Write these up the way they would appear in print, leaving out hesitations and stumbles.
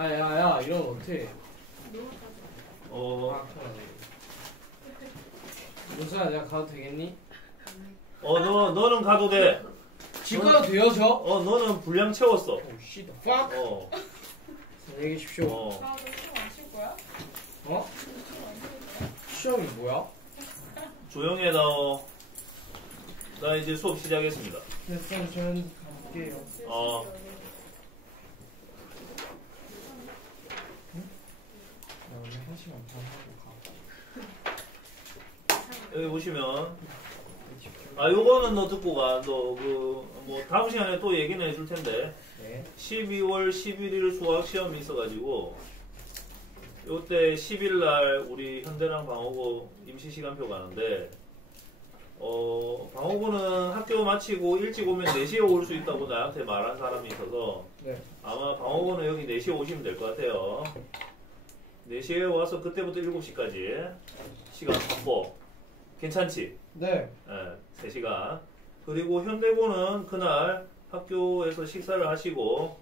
야야야 이러면 어떡해. 문수야 내가 가도 되겠니? 너는 가도 돼. 집 가도 돼요 저? 너는 분량 채웠어. 오 씨, the fuck? 안녕히 계십시오. 나 너 시험 안 칠 거야? 시험이 뭐야? 조용히 해, 너. 나 이제 수업 시작했습니다. 됐어, 저는 가볼게요. 나 오늘 1시간 반 하고 가. 여기 보시면, 요거는 너 듣고 가. 다음 시간에 또 얘기는 해줄 텐데. 네. 12월 11일 수학 시험이 있어가지고, 요때 10일날 우리 현대랑 방어고 임시시간표 가는데, 방어고는 학교 마치고 일찍 오면 4시에 올 수 있다고 나한테 말한 사람이 있어서, 네. 아마 방어고는 여기 4시에 오시면 될 것 같아요. 4시에 와서 그때부터 7시까지 시간 확보. 괜찮지? 네. 3시간. 그리고 현대고는 그날 학교에서 식사를 하시고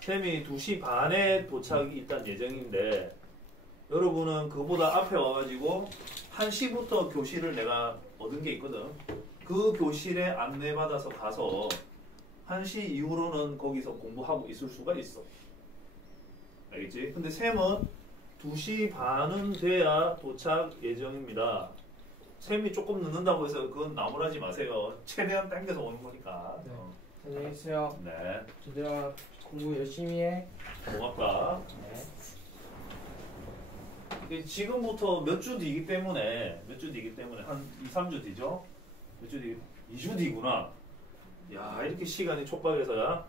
쌤이 2시 반에 도착이 일단 예정인데 여러분은 그보다 앞에 와가지고 1시부터 교실을 내가 얻은 게 있거든. 그 교실에 안내받아서 가서 1시 이후로는 거기서 공부하고 있을 수가 있어. 알겠지? 근데 쌤은 2시 반은 돼야 도착 예정입니다. 쌤이 조금 늦는다고 해서 그건 나무라지 마세요. 최대한 당겨서 오는 거니까. 네. 안녕히 계세요. 네. 얘들아 공부 열심히 해. 고맙다. 네. 지금부터 몇 주 뒤이기 때문에 한 2, 3주 뒤죠? 몇 주 뒤? 2주 뒤구나. 야, 이렇게 시간이 촉박해서야.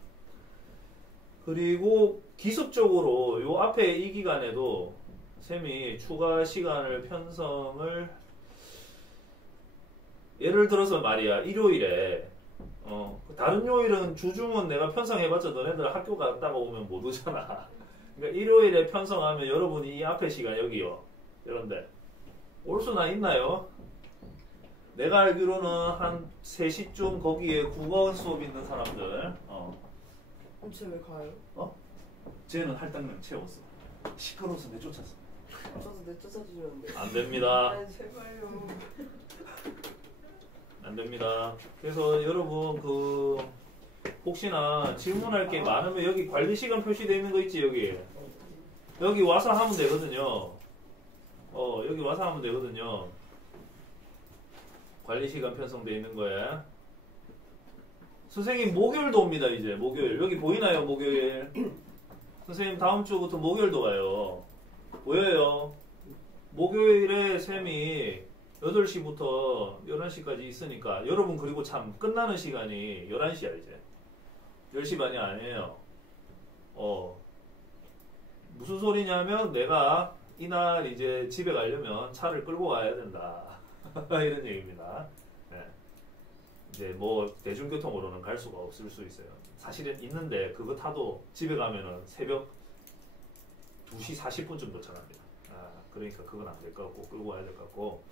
그리고 기습적으로 요 앞에 이 기간에도 쌤이 추가 시간을 편성을 예를 들어서 말이야 일요일에 다른 요일은 주중은 내가 편성해봤자 너네들 학교 갔다가 오면 못 오잖아. 그러니까 일요일에 편성하면 여러분이 이 앞에 시간 여기요 이런데 올 수나 있나요? 내가 알기로는 한 3시쯤 거기에 국어 수업 있는 사람들 쟤 왜 가요? 쟤는 할당량 채웠어. 시끄러워서 내쫓았어. 저도 내쫓아주려는데. 안 됩니다. 아니 제발요. 안 됩니다. 그래서 여러분 혹시나 질문할 게 많으면 여기 관리 시간 표시되어 있는 거 있지 여기 와서 하면 되거든요. 여기 와서 하면 되거든요. 관리 시간 편성되어 있는 거에. 선생님 목요일도 옵니다. 이제 목요일 여기 보이나요? 목요일. 선생님 다음 주부터 목요일도 와요. 보여요? 목요일에 쌤이 8시부터 11시까지 있으니까 여러분 그리고 참 끝나는 시간이 11시야 이제 10시 반이 아니에요. 무슨 소리냐면 내가 이날 이제 집에 가려면 차를 끌고 가야 된다 이런 얘기입니다. 네. 이제 뭐 대중교통으로는 갈 수가 없을 수 있어요. 사실은 있는데 그거 타도 집에 가면은 새벽 2시 40분쯤 도착합니다. 그러니까 그건 안 될 것 같고 끌고 가야 될 것 같고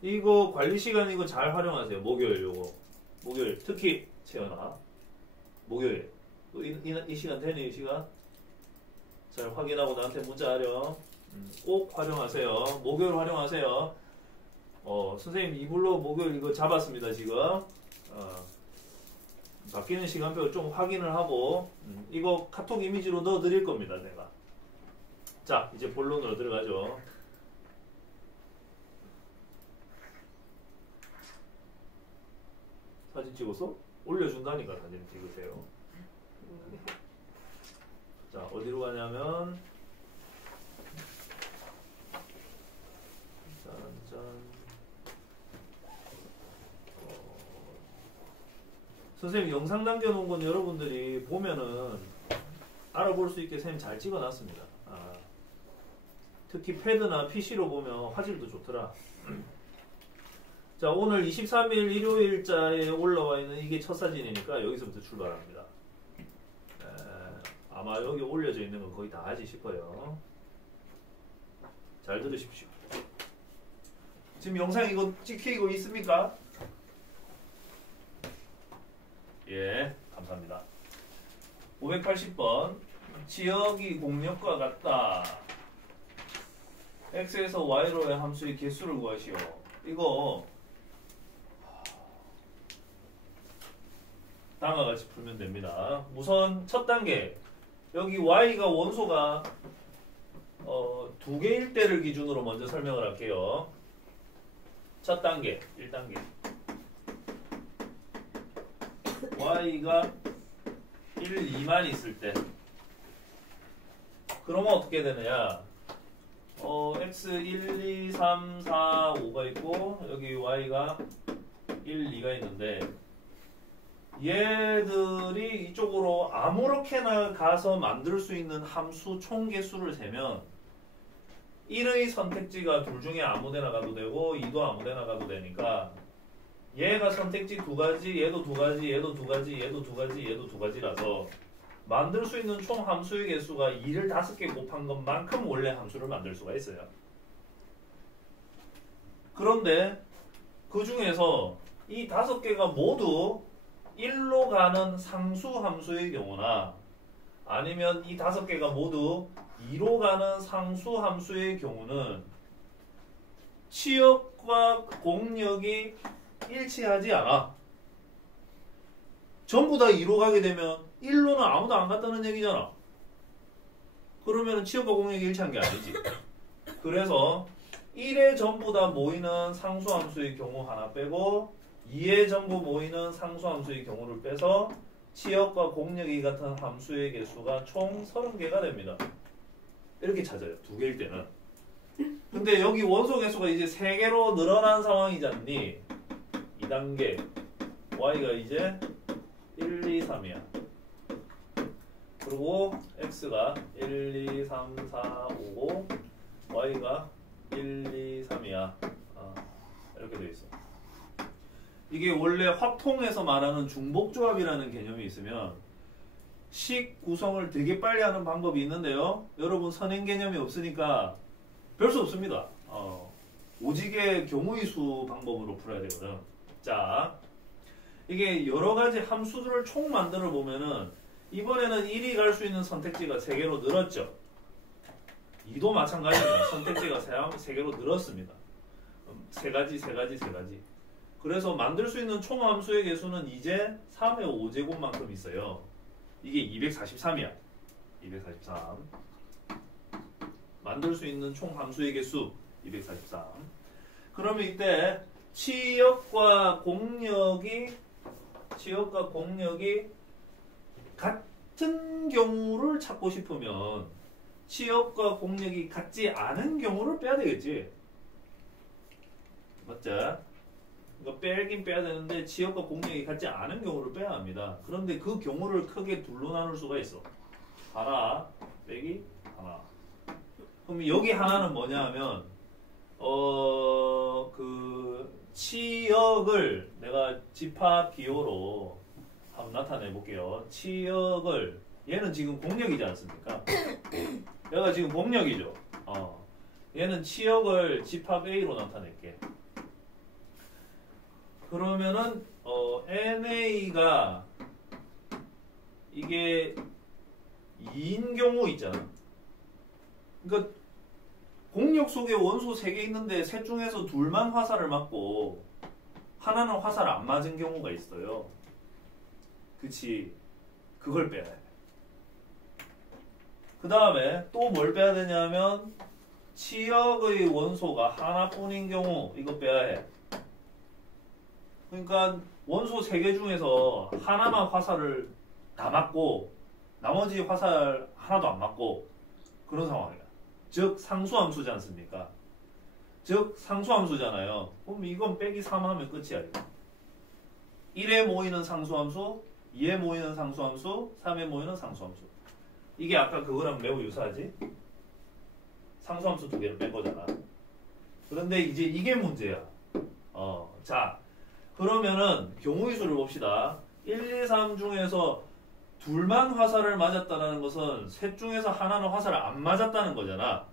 이거 관리 시간 이거 잘 활용하세요. 목요일 요거 목요일 특히 채연아 목요일 이 시간 되네. 이 시간 잘 확인하고 나한테 문자하렴. 꼭 활용하세요. 목요일 활용하세요. 선생님 이불로 목요일 이거 잡았습니다. 지금 바뀌는 시간표 좀 확인을 하고 이거 카톡 이미지로 넣어 드릴 겁니다. 내가. 자 이제 본론으로 들어가죠. 사진 찍어서 올려준다니까 사진 찍으세요. 자 어디로 가냐면 짠짠 선생님 영상 남겨놓은 건 여러분들이 보면은 알아볼 수 있게 선생님 잘 찍어놨습니다. 특히 패드나 PC로 보면 화질도 좋더라. 자 오늘 23일 일요일자에 올라와 있는 이게 첫 사진이니까 여기서부터 출발합니다. 아마 여기 올려져 있는 건 거의 다 하지 싶어요. 잘 들으십시오. 지금 영상 이거 찍히고 있습니까? 예, 감사합니다. 580번 지역이 공역과 같다. x에서 y로의 함수의 개수를 구하시오. 이거 다음과 같이 풀면 됩니다. 우선 첫 단계 여기 y가 원소가 두 개일 때를 기준으로 먼저 설명을 할게요. 첫 단계 1단계 y가 1, 2만 있을 때 그러면 어떻게 되느냐 x 1, 2, 3, 4, 5가 있고 여기 y가 1, 2가 있는데 얘들이 이쪽으로 아무렇게나 가서 만들 수 있는 함수 총 개수를 세면 1의 선택지가 둘 중에 아무데나 가도 되고 2도 아무데나 가도 되니까 얘가 선택지 두 가지, 얘도 두 가지, 얘도 두 가지, 얘도 두 가지, 얘도 두 가지라서 만들 수 있는 총 함수의 개수가 2를 5개 곱한 것만큼 원래 함수를 만들 수가 있어요. 그런데 그 중에서 이 5개가 모두 1로 가는 상수 함수의 경우나 아니면 이 5개가 모두 2로 가는 상수 함수의 경우는 치역과 공역이 일치하지 않아. 전부 다 2로 가게 되면 1로는 아무도 안 갔다는 얘기잖아. 그러면 치역과 공역이 일치한 게 아니지. 그래서 1에 전부 다 모이는 상수함수의 경우 하나 빼고 2에 전부 모이는 상수함수의 경우를 빼서 치역과 공역이 같은 함수의 개수가 총 30개가 됩니다. 이렇게 찾아요. 두 개일 때는. 근데 여기 원소 개수가 이제 3개로 늘어난 상황이지 않니? 2단계 y가 이제 1, 2, 3이야. 그리고 x가 1, 2, 3, 4, 5, y가 1, 2, 3이야. 이렇게 돼 있어. 이게 원래 확통에서 말하는 중복조합이라는 개념이 있으면 식 구성을 되게 빨리 하는 방법이 있는데요. 여러분 선행 개념이 없으니까 별 수 없습니다. 오직의 경우의 수 방법으로 풀어야 되거든. 자, 이게 여러 가지 함수들을 총 만들어 보면은 이번에는 1이 갈 수 있는 선택지가 3개로 늘었죠. 2도 마찬가지입니다. 선택지가 3개로 늘었습니다. 3가지. 그래서 만들 수 있는 총 함수의 개수는 이제 3의 5제곱만큼 있어요. 이게 243이야. 243. 만들 수 있는 총 함수의 개수 243. 그러면 이때 치역과 공역이 같은 경우를 찾고 싶으면 치역과 공역이 같지 않은 경우를 빼야 되겠지. 맞죠? 그러니까 빼긴 빼야 되는데 치역과 공역이 같지 않은 경우를 빼야 합니다. 그런데 그 경우를 크게 둘로 나눌 수가 있어. 하나 빼기 하나. 그럼 여기 하나는 뭐냐 하면 그 치역을 내가 집합 기호로 한번 나타내 볼게요. 치역을 얘는 지금 공역이지 않습니까? 얘가 지금 공역이죠. 얘는 치역을 집합 A로 나타낼게. 그러면은 NA가 이게 2인 경우 있잖아. 그러니까 공역 속에 원소 3개 있는데 셋 중에서 둘만 화살을 맞고 하나는 화살 안 맞은 경우가 있어요. 그치? 그걸 빼야 돼. 그 다음에 또 뭘 빼야 되냐면 치역의 원소가 하나뿐인 경우 이거 빼야 해. 그러니까 원소 3개 중에서 하나만 화살을 다 맞고 나머지 화살 하나도 안 맞고 그런 상황이야. 즉 상수함수지 않습니까? 즉 상수함수잖아요. 그럼 이건 빼기 3 하면 끝이야. 이거. 1에 모이는 상수함수, 2에 모이는 상수함수, 3에 모이는 상수함수. 이게 아까 그거랑 매우 유사하지? 상수함수 2개를 뺀 거잖아. 그런데 이제 이게 문제야. 자, 그러면은 경우의 수를 봅시다. 1, 2, 3 중에서 둘만 화살을 맞았다는 것은 셋 중에서 하나는 화살을 안 맞았다는 거잖아.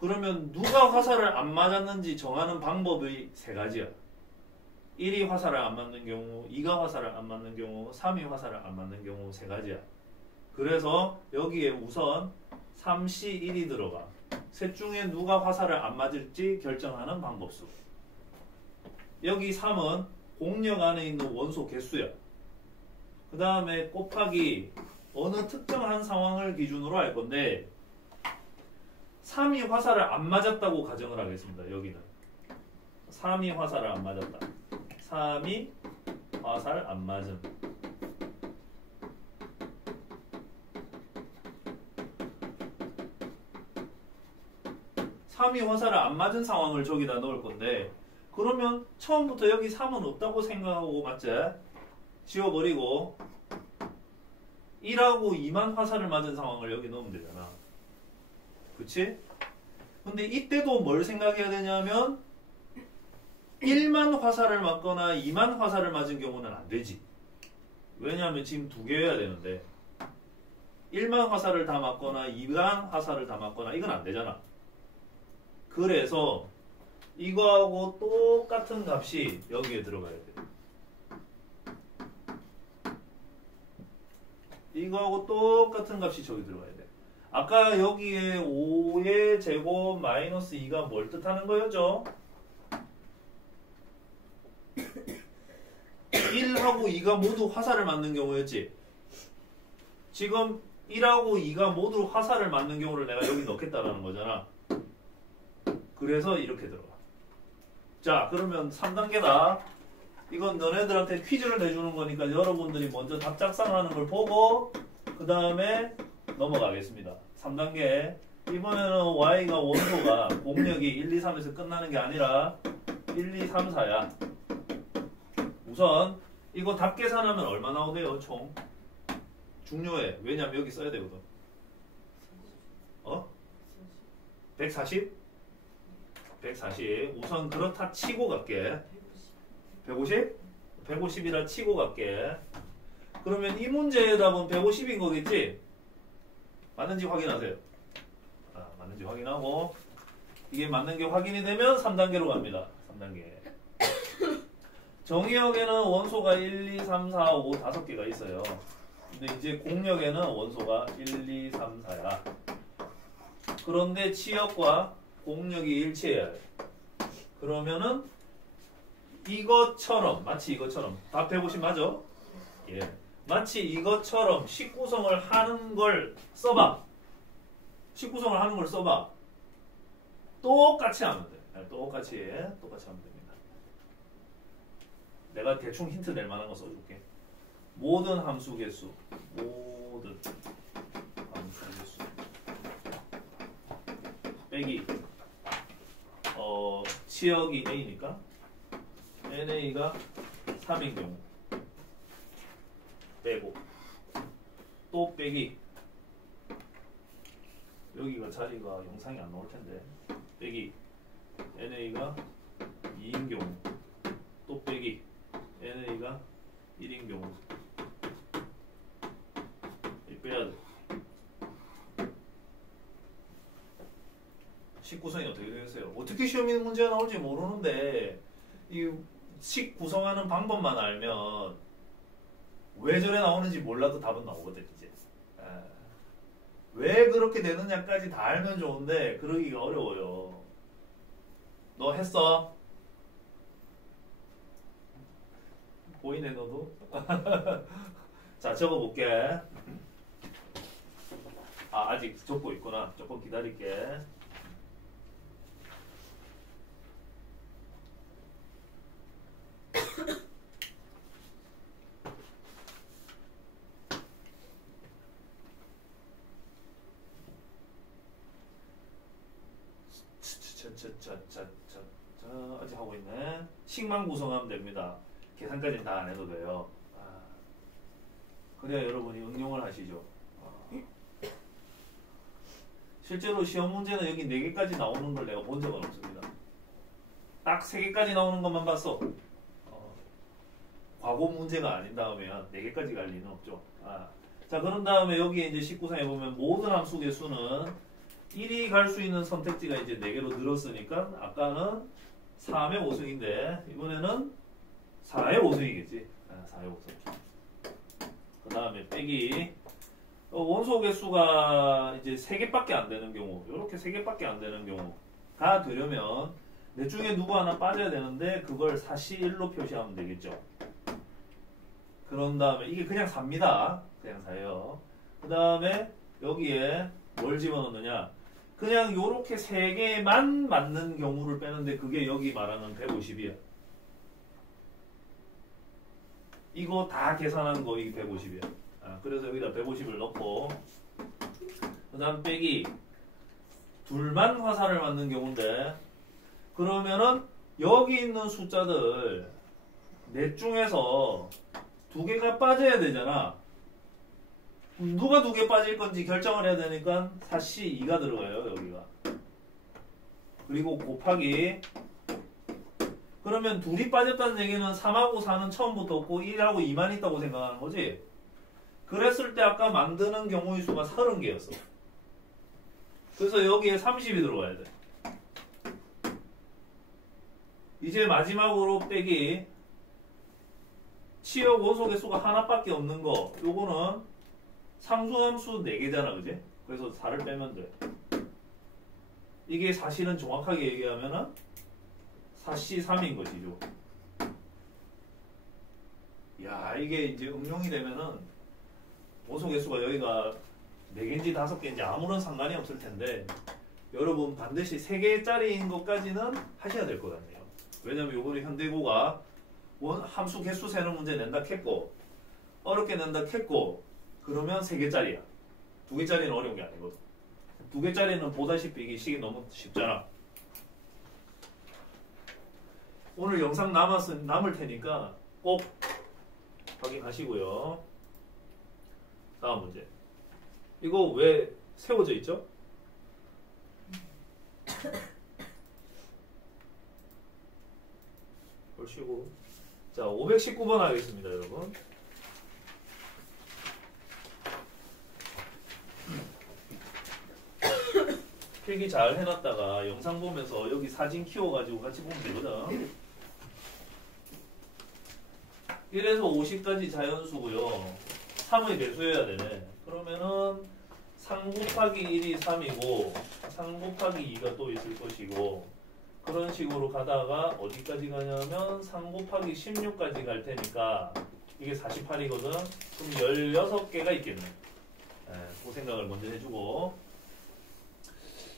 그러면 누가 화살을 안 맞았는지 정하는 방법이 3가지야. 1이 화살을 안 맞는 경우, 2가 화살을 안 맞는 경우, 3이 화살을 안 맞는 경우 3가지야. 그래서 여기에 우선 3C1이 들어가. 셋 중에 누가 화살을 안 맞을지 결정하는 방법수. 여기 3은 공력 안에 있는 원소 개수야. 그 다음에 곱하기 어느 특정한 상황을 기준으로 할 건데 3이 화살을 안 맞았다고 가정을 하겠습니다. 여기는 3이 화살을 안 맞았다. 3이 화살 안 맞은. 삼이 화살을 안 맞은 상황을 저기다 넣을 건데 그러면 처음부터 여기 3은 없다고 생각하고 맞지? 지워버리고 1하고 2만 화살을 맞은 상황을 여기 넣으면 되잖아. 그치? 근데 이때도 뭘 생각해야 되냐면 1만 화살을 맞거나 2만 화살을 맞은 경우는 안 되지. 왜냐하면 지금 두 개여야 되는데 1만 화살을 다 맞거나 2만 화살을 다 맞거나 이건 안 되잖아. 그래서 이거하고 똑같은 값이 여기에 들어가야 돼. 이거하고 똑같은 값이 저기 들어가야 돼. 아까 여기에 5의 제곱 마이너스 2가 뭘 뜻하는 거였죠? 1하고 2가 모두 화살을 맞는 경우였지. 지금 1하고 2가 모두 화살을 맞는 경우를 내가 여기 넣겠다라는 거잖아. 그래서 이렇게 들어가. 자, 그러면 3단계다. 이건 너네들한테 퀴즈를 내주는 거니까 여러분들이 먼저 답 작성하는 걸 보고 그 다음에 넘어가겠습니다. 3단계. 이번에는 y가 원소가 공력이 1, 2, 3에서 끝나는 게 아니라 1, 2, 3, 4야. 우선 이거 답 계산하면 얼마 나오대요? 총. 중요해. 왜냐면 여기 써야 되거든. 140? 140. 우선 그렇다 치고 갈게. 150? 150이라 치고 갈게. 그러면 이 문제의 답은 150인 거겠지? 맞는지 확인하세요. 맞는지 확인하고 이게 맞는 게 확인이 되면 3단계로 갑니다. 3단계. 정의역에는 원소가 1, 2, 3, 4, 5, 5개가 있어요. 근데 이제 공력에는 원소가 1, 2, 3, 4야. 그런데 치역과 공력이 일치해야 돼. 그러면은 이것처럼 마치 이것처럼 답 150 맞아? 예. 마치 이것처럼 식구성을 하는 걸 써봐. 식구성을 하는 걸 써봐. 똑같이 하면 돼. 똑같이 하면 됩니다. 내가 대충 힌트 낼 만한 거 써줄게. 모든 함수 개수. 모든 함수 개수. 빼기. 치역이 A니까 NA가 3인 경우 빼고 또 빼기 여기가 자리가 영상이 안 나올 텐데 빼기 NA가 2인 경우 또 빼기 NA가 1인 경우 빼야 돼. 식 구성이 어떻게 되겠어요? 어떻게 시험에 문제가 나올지 모르는데 이 식 구성하는 방법만 알면 왜 저래 나오는지 몰라도 답은 나오거든 이제. 왜 그렇게 되느냐까지 다 알면 좋은데 그러기가 어려워요. 너 했어? 보이네 너도? 자 적어볼게. 아직 적고 있구나. 조금 기다릴게. 아직 하고 있네. 식만 구성하면 됩니다. 계산까지는 다 안 해도 돼요. 그래야 여러분이 응용을 하시죠. 실제로 시험 문제는 여기 4개까지 나오는 걸 내가 본 적은 없습니다. 딱 3개까지 나오는 것만 봤어. 과거 문제가 아닌 다음에야 4개까지 갈 리는 없죠. 자, 그런 다음에 여기에 이제 19상에 보면 모든 함수 개수는 1이 갈 수 있는 선택지가 이제 4개로 늘었으니까 아까는 3의 5승인데 이번에는 4의 5승이겠지. 4의 5승. 그 다음에 빼기 원소 개수가 이제 3개밖에 안 되는 경우, 이렇게 3개밖에 안 되는 경우가 되려면 넷 중에 누구 하나 빠져야 되는데 그걸 사시 1로 표시하면 되겠죠. 그런 다음에 이게 그냥 4입니다. 그냥 4예요. 그 다음에 여기에 뭘 집어넣느냐? 그냥 요렇게 3개만 맞는 경우를 빼는데 그게 여기 말하는 150이야. 이거 다 계산한 거 이게 150이야. 그래서 여기다 150을 넣고 그 다음 빼기 둘만 화살을 맞는 경우인데 그러면은 여기 있는 숫자들 넷 중에서 2개가 빠져야 되잖아. 누가 2개 빠질 건지 결정을 해야 되니까 사시 2가 들어가요. 여기가. 그리고 곱하기 그러면 둘이 빠졌다는 얘기는 3하고 4는 처음부터 없고 1하고 2만 있다고 생각하는 거지. 그랬을 때 아까 만드는 경우의 수가 30개였어. 그래서 여기에 30이 들어가야 돼. 이제 마지막으로 빼기 치역 원소 개수가 하나밖에 없는 거. 요거는 상수함수 4개잖아. 그지? 그래서 4를 빼면 돼. 이게 사실은 정확하게 얘기하면은 사시 3인 것이죠. 야, 이게 이제 응용이 되면은 원소 개수가 여기가 4개인지 5개인지 아무런 상관이 없을 텐데 여러분 반드시 3개짜리인 것까지는 하셔야 될 것 같네요. 왜냐면 요번에 현대고가 함수 개수 세는 문제 낸다 했고 어렵게 낸다 했고 그러면 3개짜리야. 2개짜리는 어려운 게 아니거든. 2개짜리는 보다시피 이게 식이 너무 쉽잖아. 오늘 영상 남을 테니까 꼭 확인하시고요. 다음 문제. 이거 왜 세워져 있죠? 보시고. 자, 519번 하겠습니다, 여러분. 필기 잘 해놨다가 영상 보면서 여기 사진 키워가지고 같이 보면 되거든. 1에서 50까지 자연수고요. 3의 배수여야 되네. 그러면은 3 곱하기 1이 3이고 3 곱하기 2가 또 있을 것이고 그런 식으로 가다가 어디까지 가냐면 3 곱하기 16까지 갈 테니까 이게 48이거든. 그럼 16개가 있겠네. 그 생각을 먼저 해주고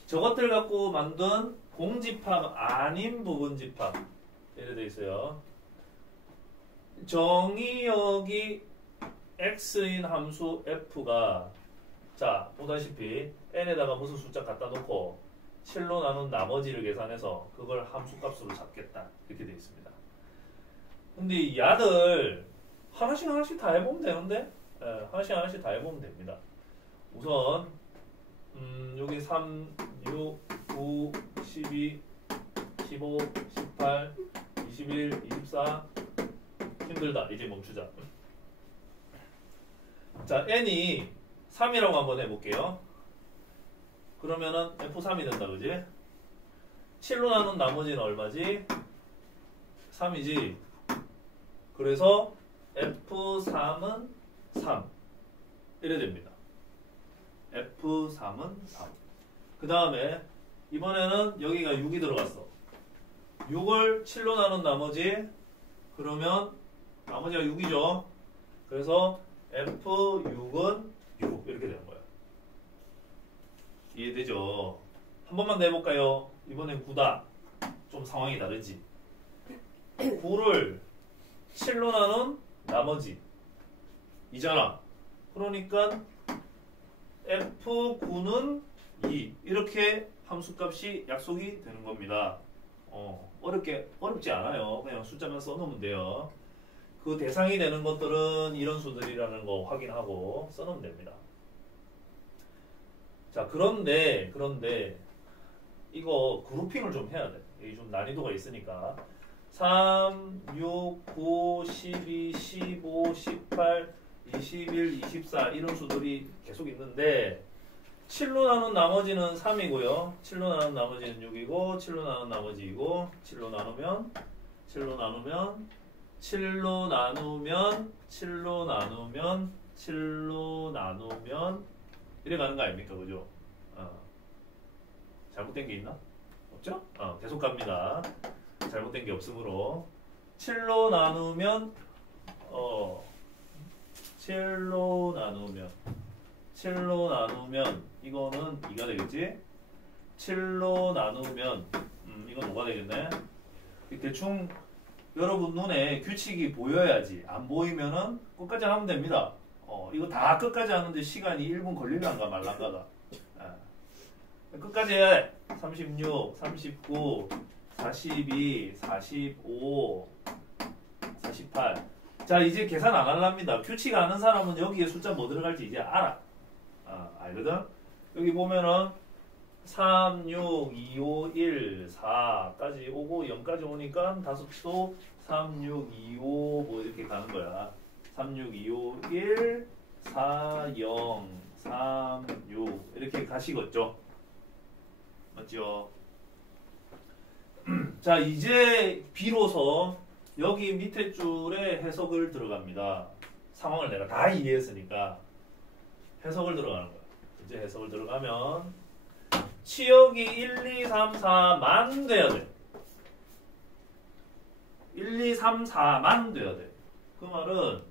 저것들 갖고 만든 공집합 아닌 부분집합 이렇게 돼 있어요. 정의역이 x인 함수 f가 자 보다시피 n에다가 무슨 숫자 갖다 놓고 7로 나눈 나머지를 계산해서 그걸 함수값으로 잡겠다 이렇게 돼 있습니다. 근데 이 야들 하나씩 다 해보면 되는데 하나씩 다 해보면 됩니다. 우선 여기 3, 6, 9, 12, 15, 18, 21, 24 힘들다. 이제 멈추자. 자, n이 3이라고 한번 해볼게요. 그러면은 f3이 된다. 그지? 7로 나눈 나머지는 얼마지? 3이지. 그래서 f3은 3 이래 됩니다. f3은 3. 그 다음에 이번에는 여기가 6이 들어갔어. 6을 7로 나눈 나머지 그러면 나머지가 6이죠. 그래서 f6은 6 이렇게 되는 거예요. 이해되죠? 한 번만 더 해볼까요? 이번엔 9다. 좀 상황이 다르지. 9를 7로 나눈 나머지 이잖아. 그러니까 f9는 2 이렇게 함수값이 약속이 되는 겁니다. 어렵지 않아요. 그냥 숫자만 써놓으면 돼요. 그 대상이 되는 것들은 이런 수들이라는 거 확인하고 써놓으면 됩니다. 자, 그런데 이거 그룹핑을 좀 해야 돼. 이게 좀 난이도가 있으니까 3, 6, 9, 12, 15, 18, 21, 24 이런 수들이 계속 있는데 7로 나눈 나머지는 3이고요. 7로 나눈 나머지는 6이고 7로 나눈 나머지이고 7로 나누면 7로 나누면 7로 나누면 이래 가는 거 아닙니까? 그죠? 잘못된 게 있나? 없죠? 계속 갑니다. 잘못된 게 없으므로 7로 나누면 7로 나누면 이거는 2가 되겠지? 7로 나누면 이건 5가 되겠네. 대충 여러분 눈에 규칙이 보여야지. 안 보이면은 끝까지 하면 됩니다. 이거 다 끝까지 하는데 시간이 1분 걸릴란가 말란가가. 끝까지 해. 36, 39, 42, 45, 48. 자, 이제 계산 안 할랍니다. 규칙 아는 사람은 여기에 숫자 뭐 들어갈지 이제 알아. 알거든? 여기 보면은 3, 6, 2, 5, 1, 4까지 오고 0까지 오니까 다섯도 3, 6, 2, 5 뭐 이렇게 가는 거야. 3, 6, 2, 5, 1, 4, 0, 3, 6 이렇게 가시겠죠. 맞죠? 자, 이제 비로소 여기 밑에 줄에 해석을 들어갑니다. 상황을 내가 다 이해했으니까 해석을 들어가는 거야. 이제 해석을 들어가면 치역이 1, 2, 3, 4만 돼야 돼. 1, 2, 3, 4만 돼야 돼. 그 말은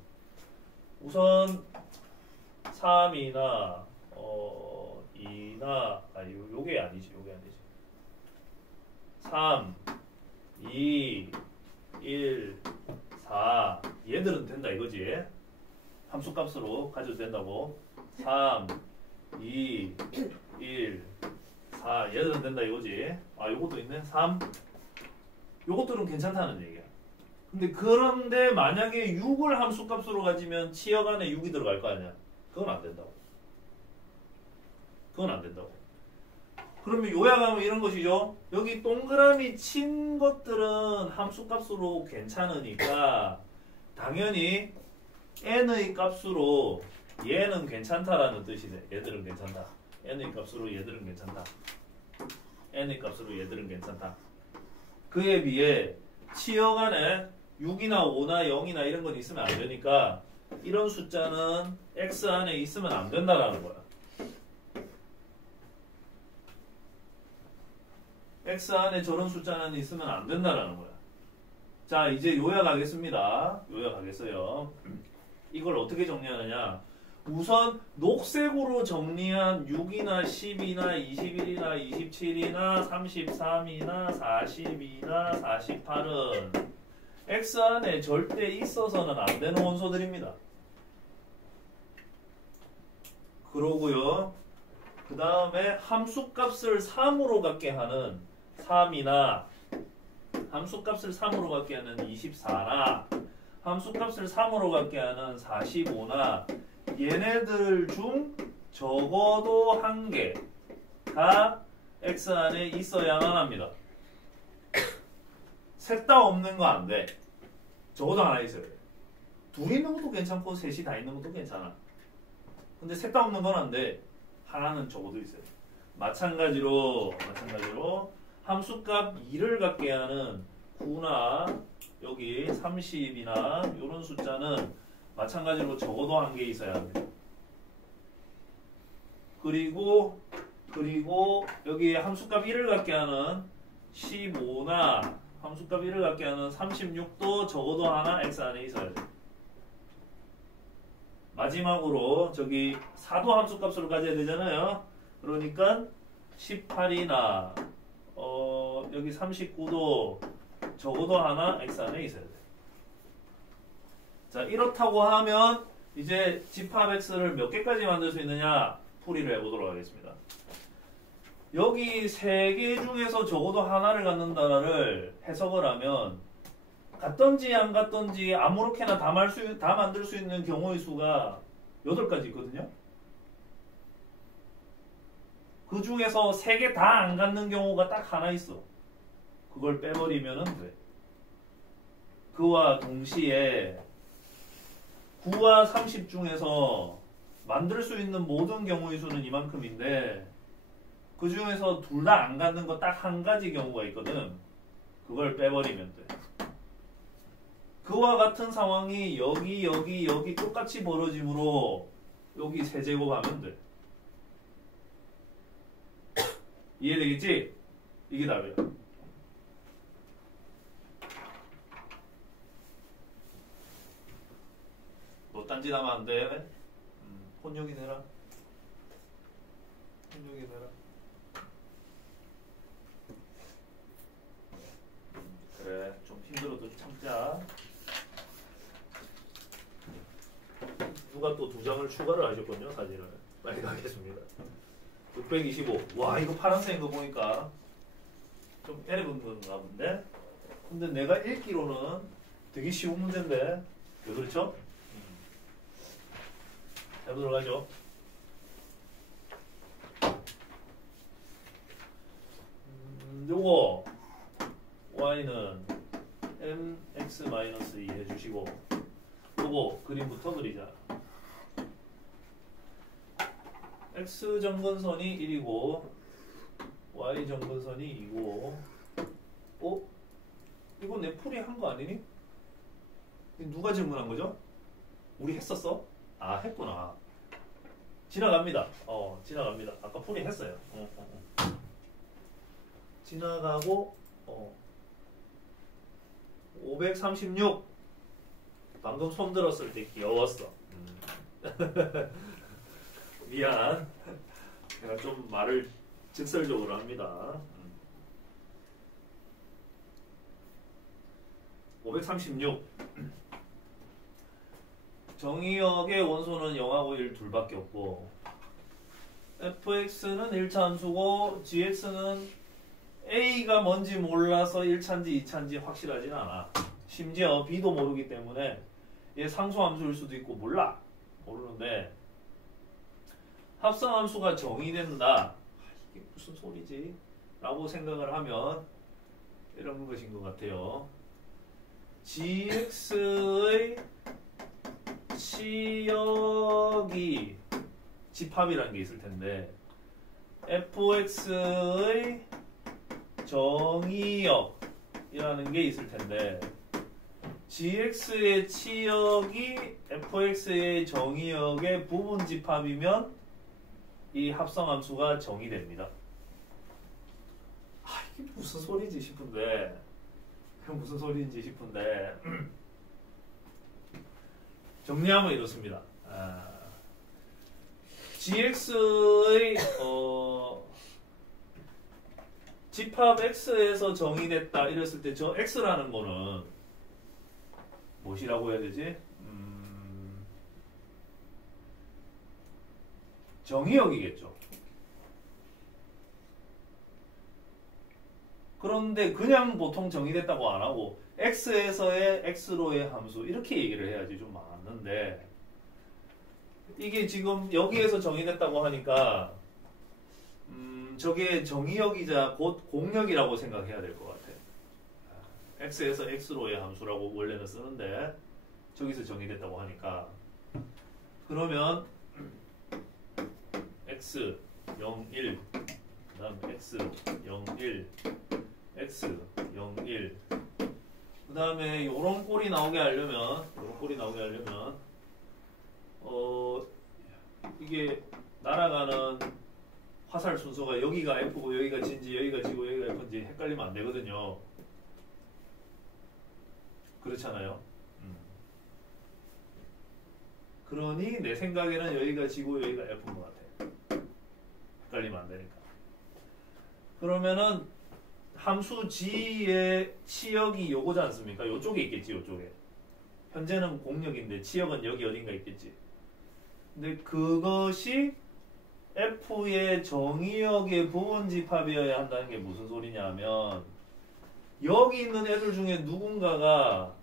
우선 3이나 2나 요게 아니지. 3, 2, 1, 4 얘들은 된다 이거지. 함수값으로 가져도 된다고. 3, 2, 1, 4 얘들은 된다 이거지. 요것도 있네. 3 요것들은 괜찮다는 얘기야. 그런데 만약에 6을 함수값으로 가지면 치역 안에 6이 들어갈 거 아니야. 그건 안 된다고. 그러면 요약하면 이런 것이죠. 여기 동그라미 친 것들은 함수값으로 괜찮으니까 당연히 n의 값으로 얘는 괜찮다라는 뜻이네. 얘들은 괜찮다. n의 값으로 얘들은 괜찮다. 그에 비해 치역 안에 6이나 5나 0이나 이런 건 있으면 안 되니까 이런 숫자는 x 안에 있으면 안 된다라는 거야. x 안에 저런 숫자는 있으면 안 된다라는 거야. 자, 이제 요약하겠어요. 이걸 어떻게 정리하느냐? 우선 녹색으로 정리한 6이나 10이나 21이나 27이나 33이나 40이나 48은 x 안에 절대 있어서는 안 되는 원소들입니다. 그러고요. 그 다음에 함수값을 3으로 갖게 하는 3이나 함수값을 3으로 갖게 하는 24나 함수값을 3으로 갖게 하는 45나 얘네들 중 적어도 한 개가 x 안에 있어야만 합니다. 셋 다 없는 거 안 돼. 적어도 하나 있어야 돼. 둘이 있는 것도 괜찮고 셋이 다 있는 것도 괜찮아. 근데 셋 다 없는 건 안 돼. 하나는 적어도 있어야 돼. 마찬가지로 함수값 2를 갖게 하는 9나 여기 30이나 이런 숫자는 마찬가지로 적어도 한 개 있어야 합니다. 그리고 여기 함수값 1을 갖게 하는 15나 함수값 1을 갖게 하는 36도 적어도 하나 x 안에 있어야 돼. 마지막으로 저기 4도 함수값으로 가져야 되잖아요. 그러니까 18이나 여기 39도 적어도 하나 x 안에 있어야 돼. 자, 이렇다고 하면 이제 집합 x를 몇 개까지 만들 수 있느냐 풀이를 해보도록 하겠습니다. 여기 3개 중에서 적어도 하나를 갖는다를 해석을 하면 같던지 안 같던지 아무렇게나 다 만들 수 있는 경우의 수가 8가지 있거든요. 그 중에서 3개 다 안 갖는 경우가 딱 하나 있어. 그걸 빼버리면 돼. 그와 동시에 9와 30 중에서 만들 수 있는 모든 경우의 수는 이만큼인데 그 중에서 둘 다 안 갖는 거 딱 한 가지 경우가 있거든. 그걸 빼버리면 돼. 그와 같은 상황이 여기 똑같이 벌어지므로 여기 세제곱하면 돼. 이해되겠지? 이게 답이야. 너 딴짓하면 안 돼. 혼용이 내라. 혼용이 내라. 그래, 좀 힘들어도 참자. 누가 또 2장을 추가를 하셨군요, 사진을. 빨리 가겠습니다. 625. 와, 이거 파란색인 거 보니까 좀 어려운 건가 본데? 근데 내가 읽기로는 되게 쉬운 문제인데. 왜 그렇죠? 해보도록 하죠. 요거 y는 mx-2 해주시고 요거 그림부터 그리자. x 점근선이 1이고 y 점근선이 2고 이거 내 풀이 한 거 아니니? 누가 질문한 거죠? 우리 했었어? 아, 했구나. 지나갑니다. 지나갑니다. 아까 풀이 했어요. 지나가고 536. 방금 손 들었을 때 귀여웠어. 미안. 내가 좀 말을 직설적으로 합니다. 536. 정의역의 원소는 0하고 1 둘밖에 없고 fx는 1차 함수고 gx는 a가 뭔지 몰라서 1차인지 2차인지 확실하진 않아. 심지어 b도 모르기 때문에 얘 상수함수일 수도 있고 모르는데 합성함수가 정의된다. 이게 무슨 소리지? 라고 생각을 하면 이런 것인 것 같아요. gx의 치역이 집합이라는 게 있을 텐데 fx의 정의역이라는 게 있을 텐데 gx의 치역이 fx의 정의역의 부분 집합이면 이 합성함수가 정의됩니다. 이게 무슨 소리인지 싶은데 정리하면 이렇습니다. gx의 집합 x에서 정의됐다 이랬을 때 저 x라는 거는 무엇이라고 해야 되지? 정의역이겠죠. 그런데 그냥 보통 정의됐다고 안 하고 x에서의 x로의 함수 이렇게 얘기를 해야지 좀 맞는데 이게 지금 여기에서 정의됐다고 하니까 저게 정의역이자 곧 공역이라고 생각해야 될 것 같아. x에서 x로의 함수라고 원래는 쓰는데 저기서 정의됐다고 하니까 그러면 x 0, 1 그 다음 x 0, 1 x 0, 1 그 다음에 요런 꼴이 나오게 하려면 이게 날아가는 화살 순서가 여기가 F고 여기가 G인지 여기가 G고 여기가 F인지 헷갈리면 안 되거든요. 그렇잖아요. 그러니 내 생각에는 여기가 G고 여기가 F인 것 같아. 헷갈리면 안 되니까. 그러면은 함수 G의 치역이 요거지 않습니까? 요쪽에 있겠지, 요쪽에. 현재는 공역인데 치역은 여기 어딘가 있겠지. 근데 그것이 F의 정의역의 부분 집합이어야 한다는 게 무슨 소리냐면 여기 있는 애들 중에 누군가가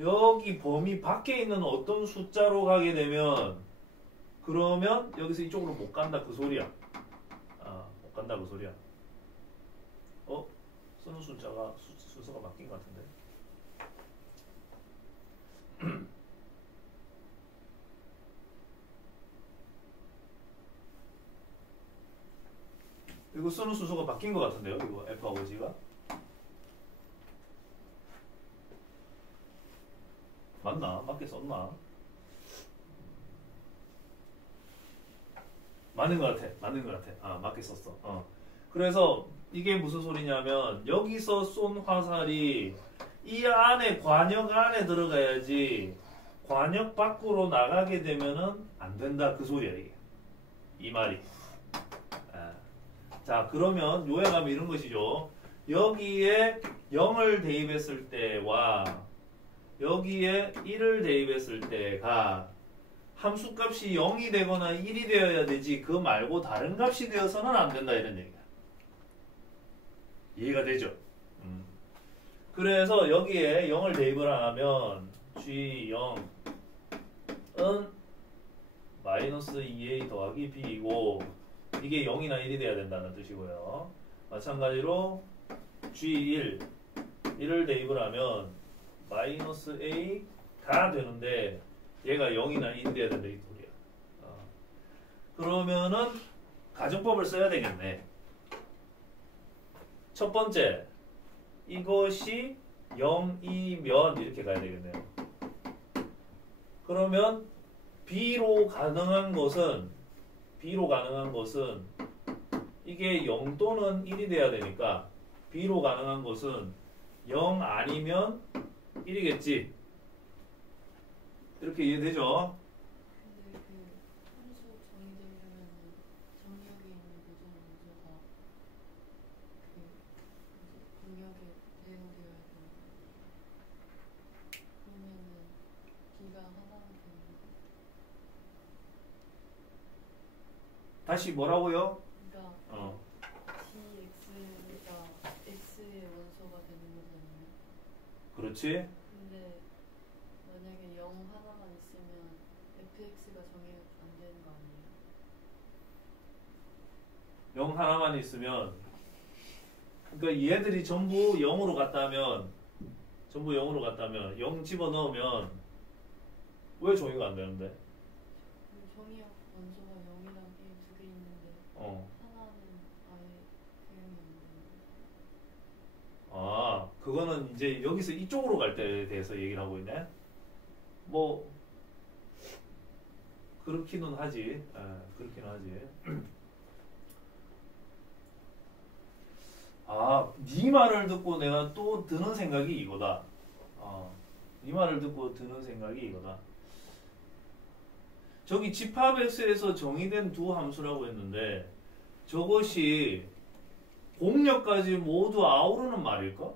여기 범위 밖에 있는 어떤 숫자로 가게 되면 그러면 여기서 이쪽으로 못 간다 그 소리야. 못 간다 그 소리야. 쓰는 순서가 바뀐 것 같은데. 이거 쓰는 순서가 바뀐 것 같은데요. 이거 F하고 G가. 맞나? 맞게 썼나? 맞는 것 같아. 맞는 것 같아. 아, 맞게 썼어. 그래서 이게 무슨 소리냐면 여기서 쏜 화살이 이 안에 관역 안에 들어가야지 관역 밖으로 나가게 되면은 안 된다 그 소리야 이게. 이 말이. 자 그러면 요약하면 이런 것이죠. 여기에 0을 대입했을 때와 여기에 1을 대입했을 때가 함수값이 0이 되거나 1이 되어야 되지 그 말고 다른 값이 되어서는 안 된다 이런 얘기야. 이해가 되죠? 그래서 여기에 0을 대입을 하면 G0은 마이너스 2a 더하기 b이고 이게 0이나 1이 돼야 된다는 뜻이고요. 마찬가지로 G1 1을 대입을 하면 마이너스 a가 되는데 얘가 0이나 1이 돼야 된다 이 소리야. 그러면은 가정법을 써야 되겠네. 첫 번째 이것이 0이면 이렇게 가야 되겠네요. 그러면 B로 가능한 것은 이게 0 또는 1이 돼야 되니까 B로 가능한 것은 0 아니면 1이겠지. 이렇게 이해되죠? 근데 그 함수 정의되려면 정의역에 있는 모든 문제가 그 공역에 대응되어야 되는 그러면은 B가 하나만 되는 다시 뭐라고요? 그러니까 DX가 X의 원소가 되는 거잖아요. 그렇지? 근데 만약에 0 하나만 있으면 fx가 정의 안 되는 거 아니에요? 0 하나만 있으면 그러니까 얘들이 전부 0으로 갔다면 0 집어넣으면 왜 정의가 안 되는데? 정의역 원소가 0이랑 1 두 개 있는데 하나는 아예 대응이 안 되는 아, 그거는 이제 여기서 이쪽으로 갈 때에 대해서 얘기를 하고 있네. 뭐 그렇기는 하지. 그렇기는 하지. 아, 네 말을 듣고 내가 또 드는 생각이 이거다. 네 말을 듣고 드는 생각이 이거다. 저기 집합X에서 정의된 두 함수라고 했는데 저것이 공역까지 모두 아우르는 말일까?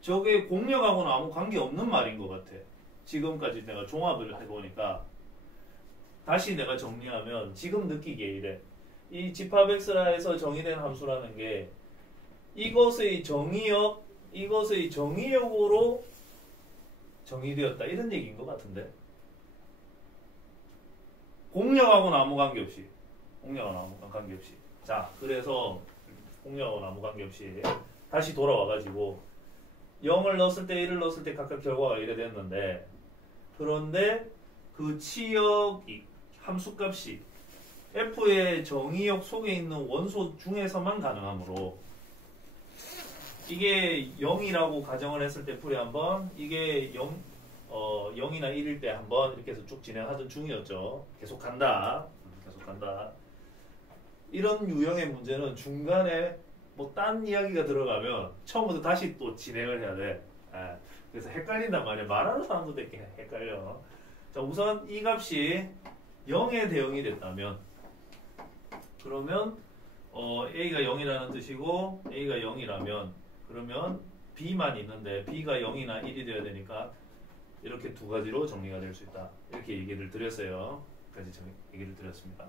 저게 공역하고는 아무 관계없는 말인 것 같아. 지금까지 내가 종합을 해보니까 다시 내가 정리하면 지금 느끼기에 이래. 이 집합X라에서 정의된 함수라는 게 이것의 정의역으로 정의되었다 이런 얘기인 것 같은데 공역하고는 아무 관계없이 자 그래서 공역하고는 아무 관계없이 다시 돌아와가지고 0을 넣었을 때 1을 넣었을 때 각각 결과가 이래 됐는데 그런데 그 치역 함수값이 F의 정의역 속에 있는 원소 중에서만 가능하므로 이게 0이라고 가정을 했을 때 풀이 한번 이게 0이나 1일 때 한번 이렇게 해서 쭉 진행하던 중이었죠. 계속 간다. 이런 유형의 문제는 중간에 뭐 딴 이야기가 들어가면 처음부터 다시 또 진행을 해야 돼. 그래서 헷갈린단 말이야. 말하는 사람도 되게 헷갈려. 자, 우선 이 값이 0에 대응이 됐다면 그러면 A가 0이라는 뜻이고 A가 0이라면 그러면 B만 있는데 B가 0이나 1이 되어야 되니까 이렇게 두 가지로 정리가 될 수 있다. 이렇게 얘기를 드렸어요. 여기까지 얘기를 드렸습니다.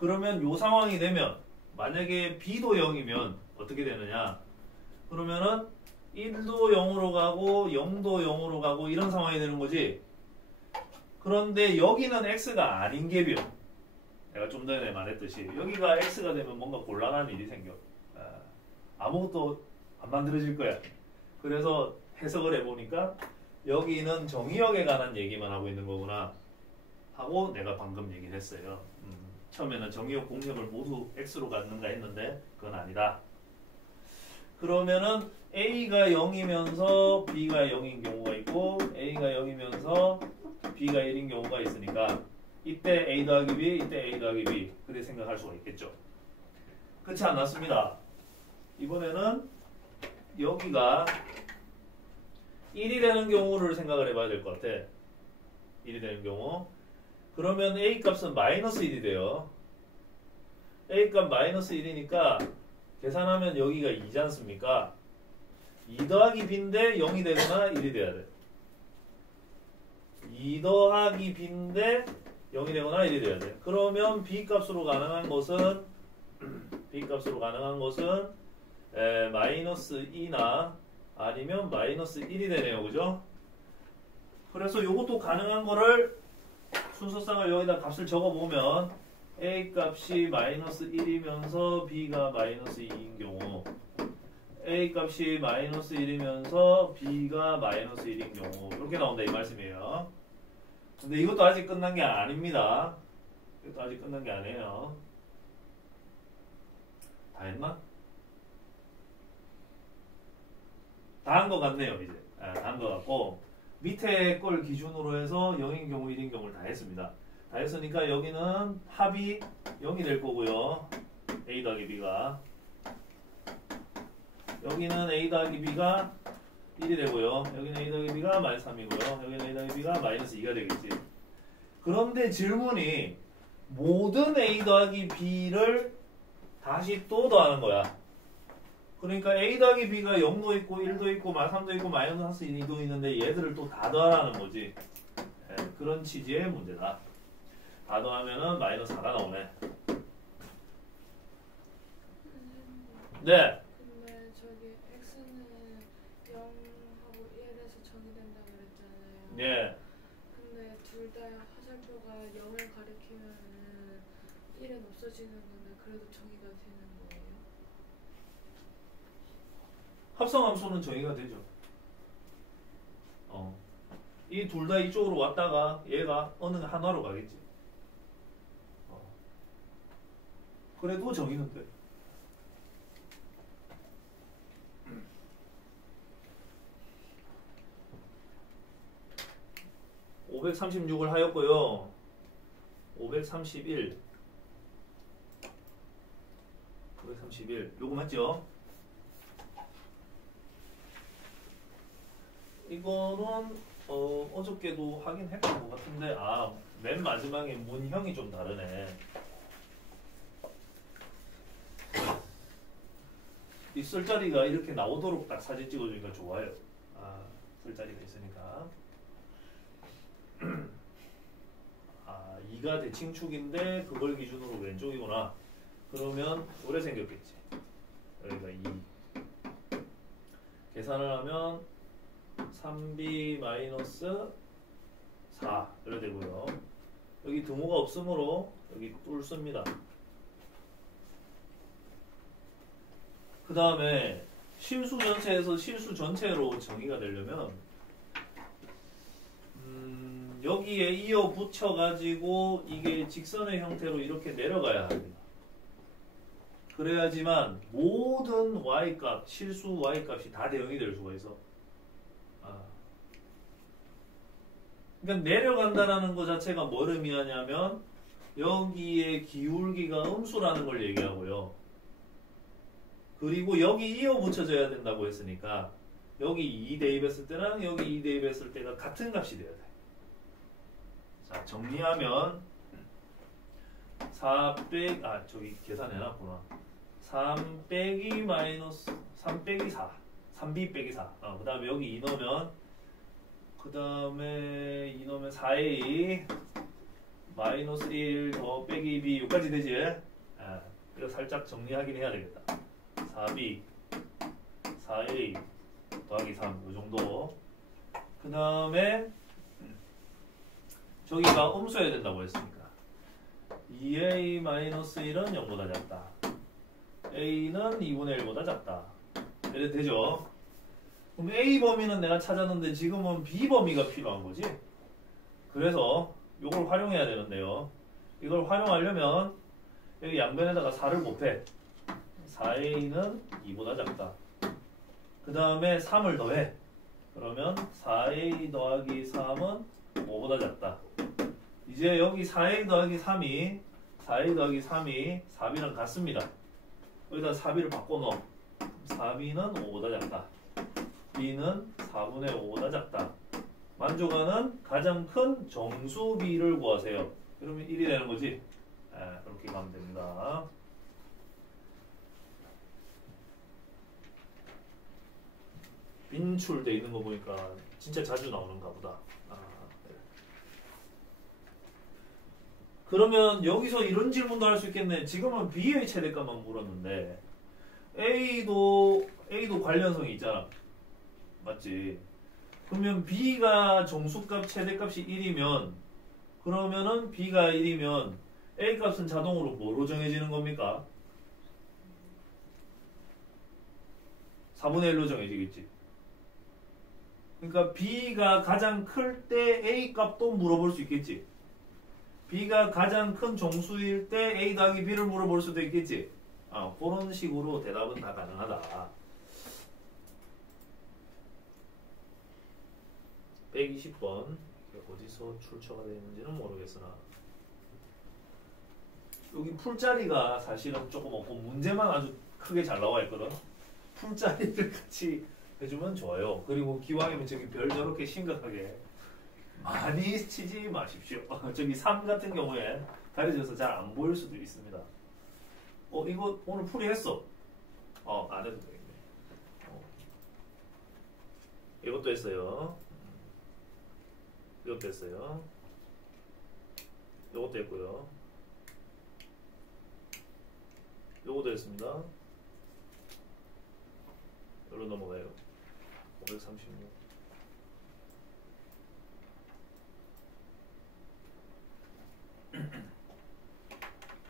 그러면 요 상황이 되면 만약에 B도 0이면 어떻게 되느냐? 그러면은 1도 0으로 가고 0도 0으로 가고 이런 상황이 되는 거지. 그런데 여기는 X가 아닌 갭이요. 내가 좀 전에 말했듯이 여기가 X가 되면 뭔가 곤란한 일이 생겨. 아무것도 안 만들어질 거야. 그래서 해석을 해보니까 여기는 정의역에 관한 얘기만 하고 있는 거구나 하고 내가 방금 얘기를 했어요. 처음에는 정의역 공역을 모두 x로 갖는가 했는데 그건 아니다. 그러면은 a가 0이면서 b가 0인 경우가 있고 a가 0이면서 b가 1인 경우가 있으니까 이때 a 더하기 b, 이때 a 더하기 b 그렇게 생각할 수가 있겠죠. 그렇지 않았습니다. 이번에는 여기가 1이 되는 경우를 생각을 해봐야 될 것 같아. 1이 되는 경우. 그러면 a 값은 마이너스 1이 돼요. a 값 마이너스 1이니까 계산하면 여기가 2지 않습니까? 2 더하기 b인데 0이 되거나 1이 돼야 돼. 2 더하기 b인데 0이 되거나 1이 돼야 돼. 그러면 b 값으로 가능한 것은 마이너스 2나 아니면 마이너스 1이 되네요. 그죠? 그래서 이것도 가능한 거를 순서상을 여기다 값을 적어보면 a 값이 마이너스 1이면서 b가 마이너스 2인 경우 a 값이 마이너스 1이면서 b가 마이너스 1인 경우 이렇게 나온다 이 말씀이에요. 근데 이것도 아직 끝난 게 아닙니다. 이것도 아직 끝난 게 아니에요. 다 했나? 다 한 것 같네요. 이제 다 한 것 같고 밑에 걸 기준으로 해서 0인 경우 1인 경우를 다 했습니다. 다 했으니까 여기는 합이 0이 될 거고요. a 더하기 b가 여기는 a 더하기 b가 1이 되고요. 여기는 a 더하기 b가 마이너스 3이고요. 여기는 a 더하기 b가 마이너스 2가 되겠지. 그런데 질문이 모든 a 더하기 b를 다시 또 더하는 거야. 그러니까 a 더하기 b가 0도 있고 1도 있고 3도 있고 마이너스 2도 있는데 얘들을 또 다 더하라는 거지. 네, 그런 취지의 문제다. 다 더하면은 마이너스 4가 나오네. 네. 근데 저기 x는 0하고 1에서 정의된다고 그랬잖아요. 네. 근데 둘 다 화살표가 0을 가리키면은 1은 없어지는 건데 그래도 정의가 되는 거예요? 합성함수는 정의가 되죠. 이 둘 다 이쪽으로 왔다가 얘가 어느 하나로 가겠지. 그래도 정의는 돼. (536을) 하였고요. 531 요거 맞죠? 이거는 어저께도 하긴 했던 것 같은데 맨 마지막에 문형이 좀 다르네. 이 쓸자리가 이렇게 나오도록 딱 사진 찍어주니까 좋아요. 쓸자리가 있으니까. 2가 대칭축인데 그걸 기준으로 왼쪽이구나. 그러면 오래 생겼겠지. 여기가 2. 계산을 하면 3b 마이너스 4 이래 되고요. 여기 등호가 없으므로 여기 뚫습니다. 그 다음에 실수 전체에서 실수 전체로 정의가 되려면 여기에 이어 붙여가지고 이게 직선의 형태로 이렇게 내려가야 합니다. 그래야지만 모든 y값, 실수 y값이 다 대응이 될 수가 있어. 그러니까 내려간다는 것 자체가 뭘 의미하냐면 여기에 기울기가 음수라는 걸 얘기하고요. 그리고 여기 이어 붙여져야 된다고 했으니까 여기 2 대입했을 때랑 여기 2 대입했을 때가 같은 값이 돼야 돼. 자, 정리하면 4 빼기 저기 계산해놨구나. 3 빼기 마이너스 3 빼기 4 3b 빼기 4 그 다음에 여기 2 넣으면 그 다음에 2 넣으면 4a 마이너스 1 더 빼기 b 여기까지 되지? 이거 살짝 정리하긴 해야 되겠다. 4b 4a 더하기 3 이 정도. 그 다음에 저기가 음수여야 된다고 했으니까 2a 마이너스 1은 0보다 작다. a는 2분의 1보다 작다. 이래 되죠? 그럼 a 범위는 내가 찾았는데 지금은 b 범위가 필요한 거지. 그래서 이걸 활용해야 되는데요. 이걸 활용하려면 여기 양변에다가 4를 곱해. 4a는 2보다 작다. 그 다음에 3을 더해. 그러면 4a 더하기 3은 5보다 작다. 이제 여기 4a 더하기 3이 4b랑 같습니다. 여기다 4b를 바꿔넣어. 4b는 5보다 작다. b는 4분의 5보다 작다. 만족하는 가장 큰 정수 b를 구하세요. 그러면 1이 되는 거지. 그렇게 가면 됩니다. 빈출돼 있는 거 보니까 진짜 자주 나오는가 보다. 네. 그러면 여기서 이런 질문도 할 수 있겠네. 지금은 B의 최대값만 물었는데 A도 관련성이 있잖아. 맞지? 그러면 B가 정수값 최대값이 1이면 그러면은 B가 1이면 A 값은 자동으로 뭐로 정해지는 겁니까? 4분의 1로 정해지겠지. 그러니까 B가 가장 클 때 A 값도 물어볼 수 있겠지. B가 가장 큰 정수일 때 A 더하기 B를 물어볼 수도 있겠지. 그런 식으로 대답은 다 가능하다. 120번 어디서 출처가 되어 있는지는 모르겠으나 여기 풀자리가 사실은 조금 없고 문제만 아주 크게 잘 나와 있거든. 풀자리를 같이 해주면 좋아요. 그리고 기왕이면 저기 별 저렇게 심각하게 많이 치지 마십시오. 저기 3 같은 경우에 가려져서 잘 안 보일 수도 있습니다. 이거 오늘 풀이했어. 안 해도 되겠네. 이것도 했어요. 이것도 했어요. 이것도 했고요. 요것도 했습니다. 여기로 넘어가요. 536.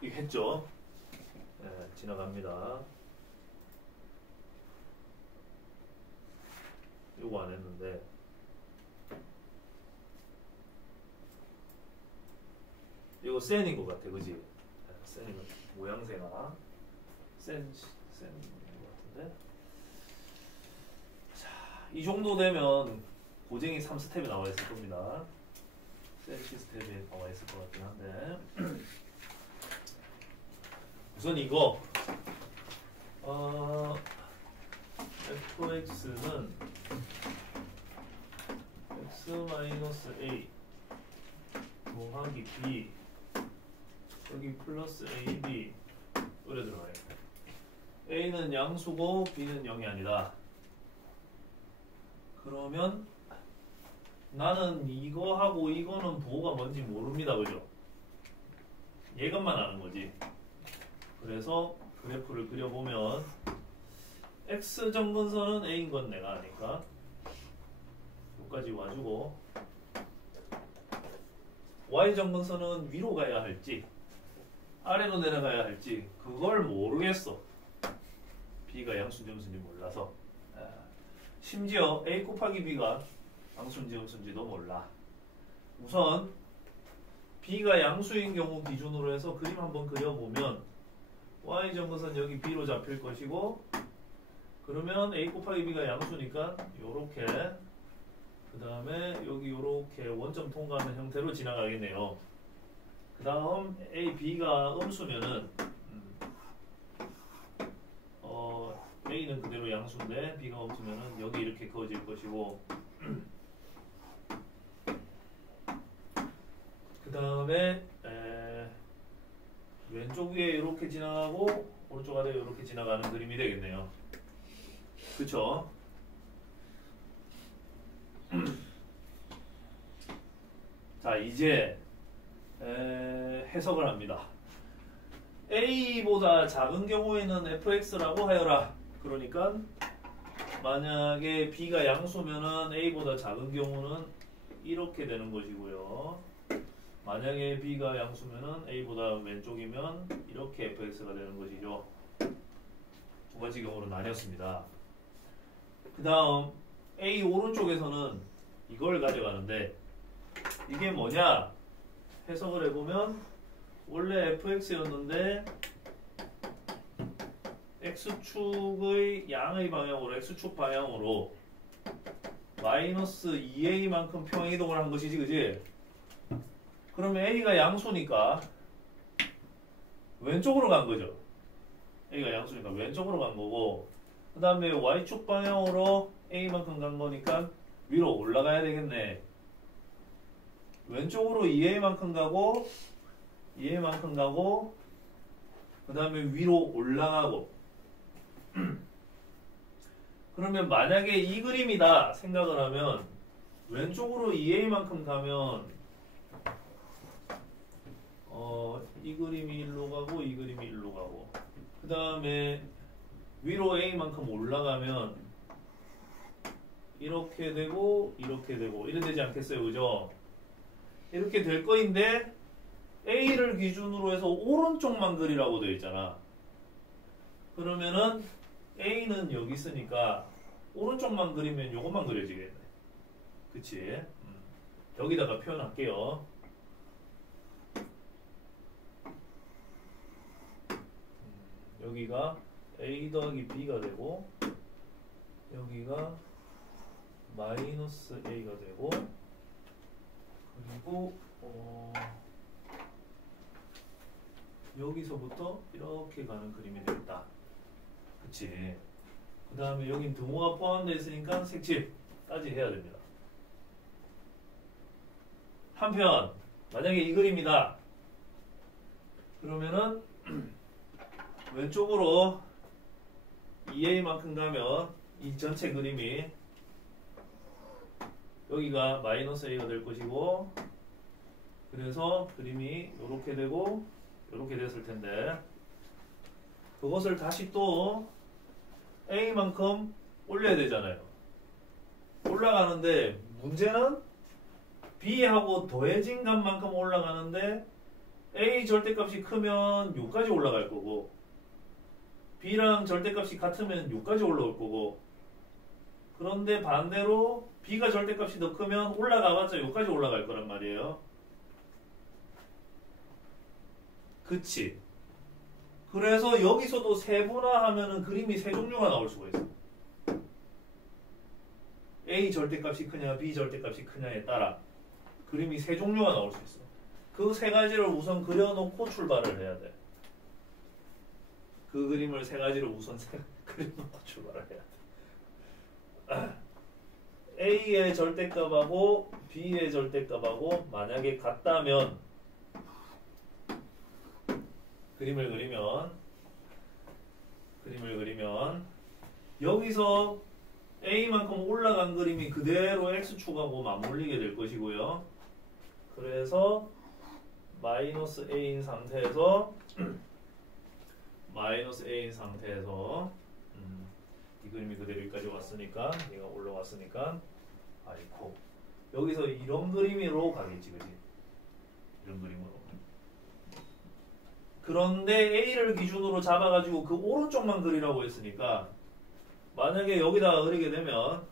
이거 했죠? 네, 지나갑니다. 요거 안 했는데 이거 센인 것 같아, 그지? 센인 것 같아. 모양새가 센인 것 같은데. 자, 이 정도 되면 고쟁이 3스텝이 나와 있을 겁니다. 센 시스템이 나와 있을 것 같긴 한데. 우선 이거 fx는 x-a 더하기 b 여기 플러스 ab 여기 들어가요. a는 양수고 b는 0이 아니다. 그러면 나는 이거하고 이거는 부호가 뭔지 모릅니다. 그죠? 예감만 아는 거지. 그래서 그래프를 그려보면 x 정근선은 a인 건 내가 아니까 여기까지 와주고 y 정근선은 위로 가야 할지 아래로 내려가야 할지 그걸 모르겠어. b가 양수인지 음수인지 몰라서. 심지어 a 곱하기 b가 양수인지 음수인지도 몰라. 우선 b가 양수인 경우 기준으로 해서 그림 한번 그려보면 y 정근선 여기 b로 잡힐 것이고 그러면 a 곱하기 b가 양수니까 요렇게 그 다음에 여기 요렇게 원점 통과하는 형태로 지나가겠네요. 그 다음 a, b가 음수면은 a는 그대로 양수인데 b가 음수면은 여기 이렇게 그어질 것이고 그 다음에 왼쪽 위에 이렇게 지나가고 오른쪽 아래 이렇게 지나가는 그림이 되겠네요. 그쵸? 자 이제 해석을 합니다. a보다 작은 경우에는 fx라고 하여라. 그러니까 만약에 b가 양수면은 a보다 작은 경우는 이렇게 되는 것이고요. 만약에 b가 양수면은 a보다 왼쪽이면 이렇게 fx가 되는 것이죠. 두 가지 경우로 나뉘었습니다. 그 다음 a 오른쪽에서는 이걸 가져가는데 이게 뭐냐? 해석을 해보면 원래 fx였는데 x축의 양의 방향으로 x축 방향으로 마이너스 2a만큼 평행이동을 한 것이지, 그지? 그러면 a가 양수니까 왼쪽으로 간 거죠. a가 양수니까 왼쪽으로 간 거고, 그 다음에 y축 방향으로 a만큼 간 거니까 위로 올라가야 되겠네. 왼쪽으로 2a만큼 가고 그 다음에 위로 올라가고. 그러면 만약에 이 그림이다 생각을 하면 왼쪽으로 2a만큼 가면 이 그림이 일로 가고 이 그림이 일로 가고, 그 다음에 위로 a만큼 올라가면 이렇게 되고 이렇게 되고 이래 되지 않겠어요, 그죠? 이렇게 될 거인데 a를 기준으로 해서 오른쪽만 그리라고 되어 있잖아. 그러면은 a는 여기 있으니까 오른쪽만 그리면 요것만 그려지겠네. 그치? 여기다가 표현할게요. 여기가 a 더하기 b가 되고 여기가 마이너스 a가 되고, 그리고 여기서부터 이렇게 가는 그림이 되겠다. 그치? 그 다음에 여긴 등호가 포함되어 있으니까 색칠까지 해야 됩니다. 한편 만약에 이 그림이다 그러면은 왼쪽으로 2a만큼 가면 이 전체 그림이 여기가 마이너스 a가 될 것이고, 그래서 그림이 이렇게 되고 이렇게 됐을 텐데, 그것을 다시 또 a만큼 올려야 되잖아요. 올라가는데 문제는 b하고 더해진 값만큼 올라가는데 a 절대값이 크면 요까지 올라갈 거고 b랑 절대값이 같으면 요까지 올라올 거고, 그런데 반대로 b가 절대값이 더 크면 올라가봤자 요까지 올라갈 거란 말이에요. 그치? 그래서 여기서도 세분화하면은 그림이 세 종류가 나올 수가 있어. A 절대값이 크냐 B 절대값이 크냐에 따라 그림이 세 종류가 나올 수 있어. 그 세 가지를 우선 그려놓고 출발을 해야 돼. 그 그림을 세 가지를 우선 그려놓고 출발을 해야 돼. A의 절대값하고 B의 절대값하고 만약에 같다면 그림을 그리면 여기서 A만큼 올라간 그림이 그대로 X축하고 맞물리게 될 것이고요. 그래서 마이너스 A인 상태에서 이 그림이 그대로 여기까지 왔으니까 얘가 올라왔으니까 아이고 여기서 이런 그림으로 가겠지, 그지? 이런 그림으로. 그런데 A를 기준으로 잡아가지고 그 오른쪽만 그리라고 했으니까 만약에 여기다가 그리게 되면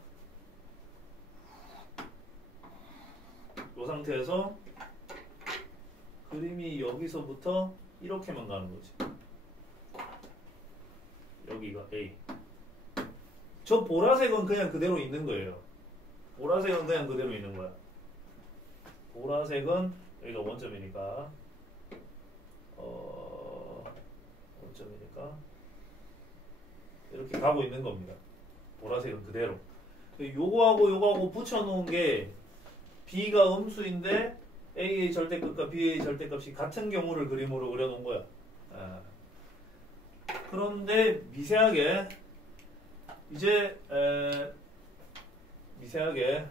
이 상태에서 그림이 여기서부터 이렇게만 가는 거지. 여기가 A. 저 보라색은 그냥 그대로 있는 거예요. 보라색은 그냥 그대로 있는 거야. 보라색은 여기가 원점이니까 원점이니까 이렇게 가고 있는 겁니다. 보라색은 그대로. 요거하고 붙여놓은 게 B가 음수인데 A의 절대값과 B의 절대값이 같은 경우를 그림으로 그려놓은 거야. 그런데 미세하게 이제 미세하게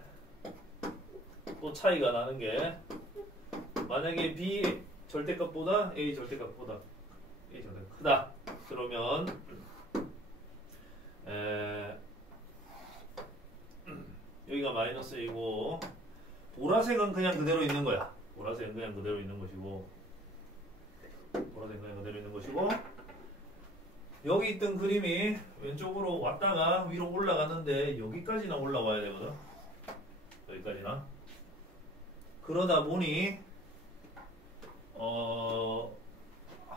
또 차이가 나는 게 만약에 B 절대값보다 A 절대값보다 크다. 그러면 여기가 마이너스 A고 보라색은 그냥 그대로 있는 거야. 보라색은 그냥 그대로 있는 것이고 여기 있던 그림이 왼쪽으로 왔다가 위로 올라가는데 여기까지나 올라와야 되거든. 여기까지나. 그러다 보니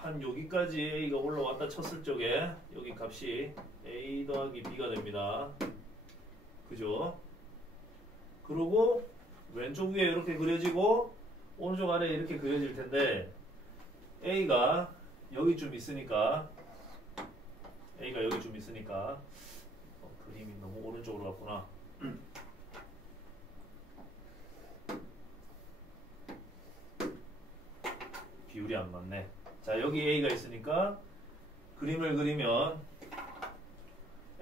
한 여기까지 A가 올라왔다 쳤을 적에 여기 값이 A 더하기 B가 됩니다. 그죠? 그리고 왼쪽 위에 이렇게 그려지고 오른쪽 아래에 이렇게 그려질 텐데 A가 여기쯤 있으니까 그림이 너무 오른쪽으로 갔구나. 비율이 안 맞네. 자, 여기 A가 있으니까 그림을 그리면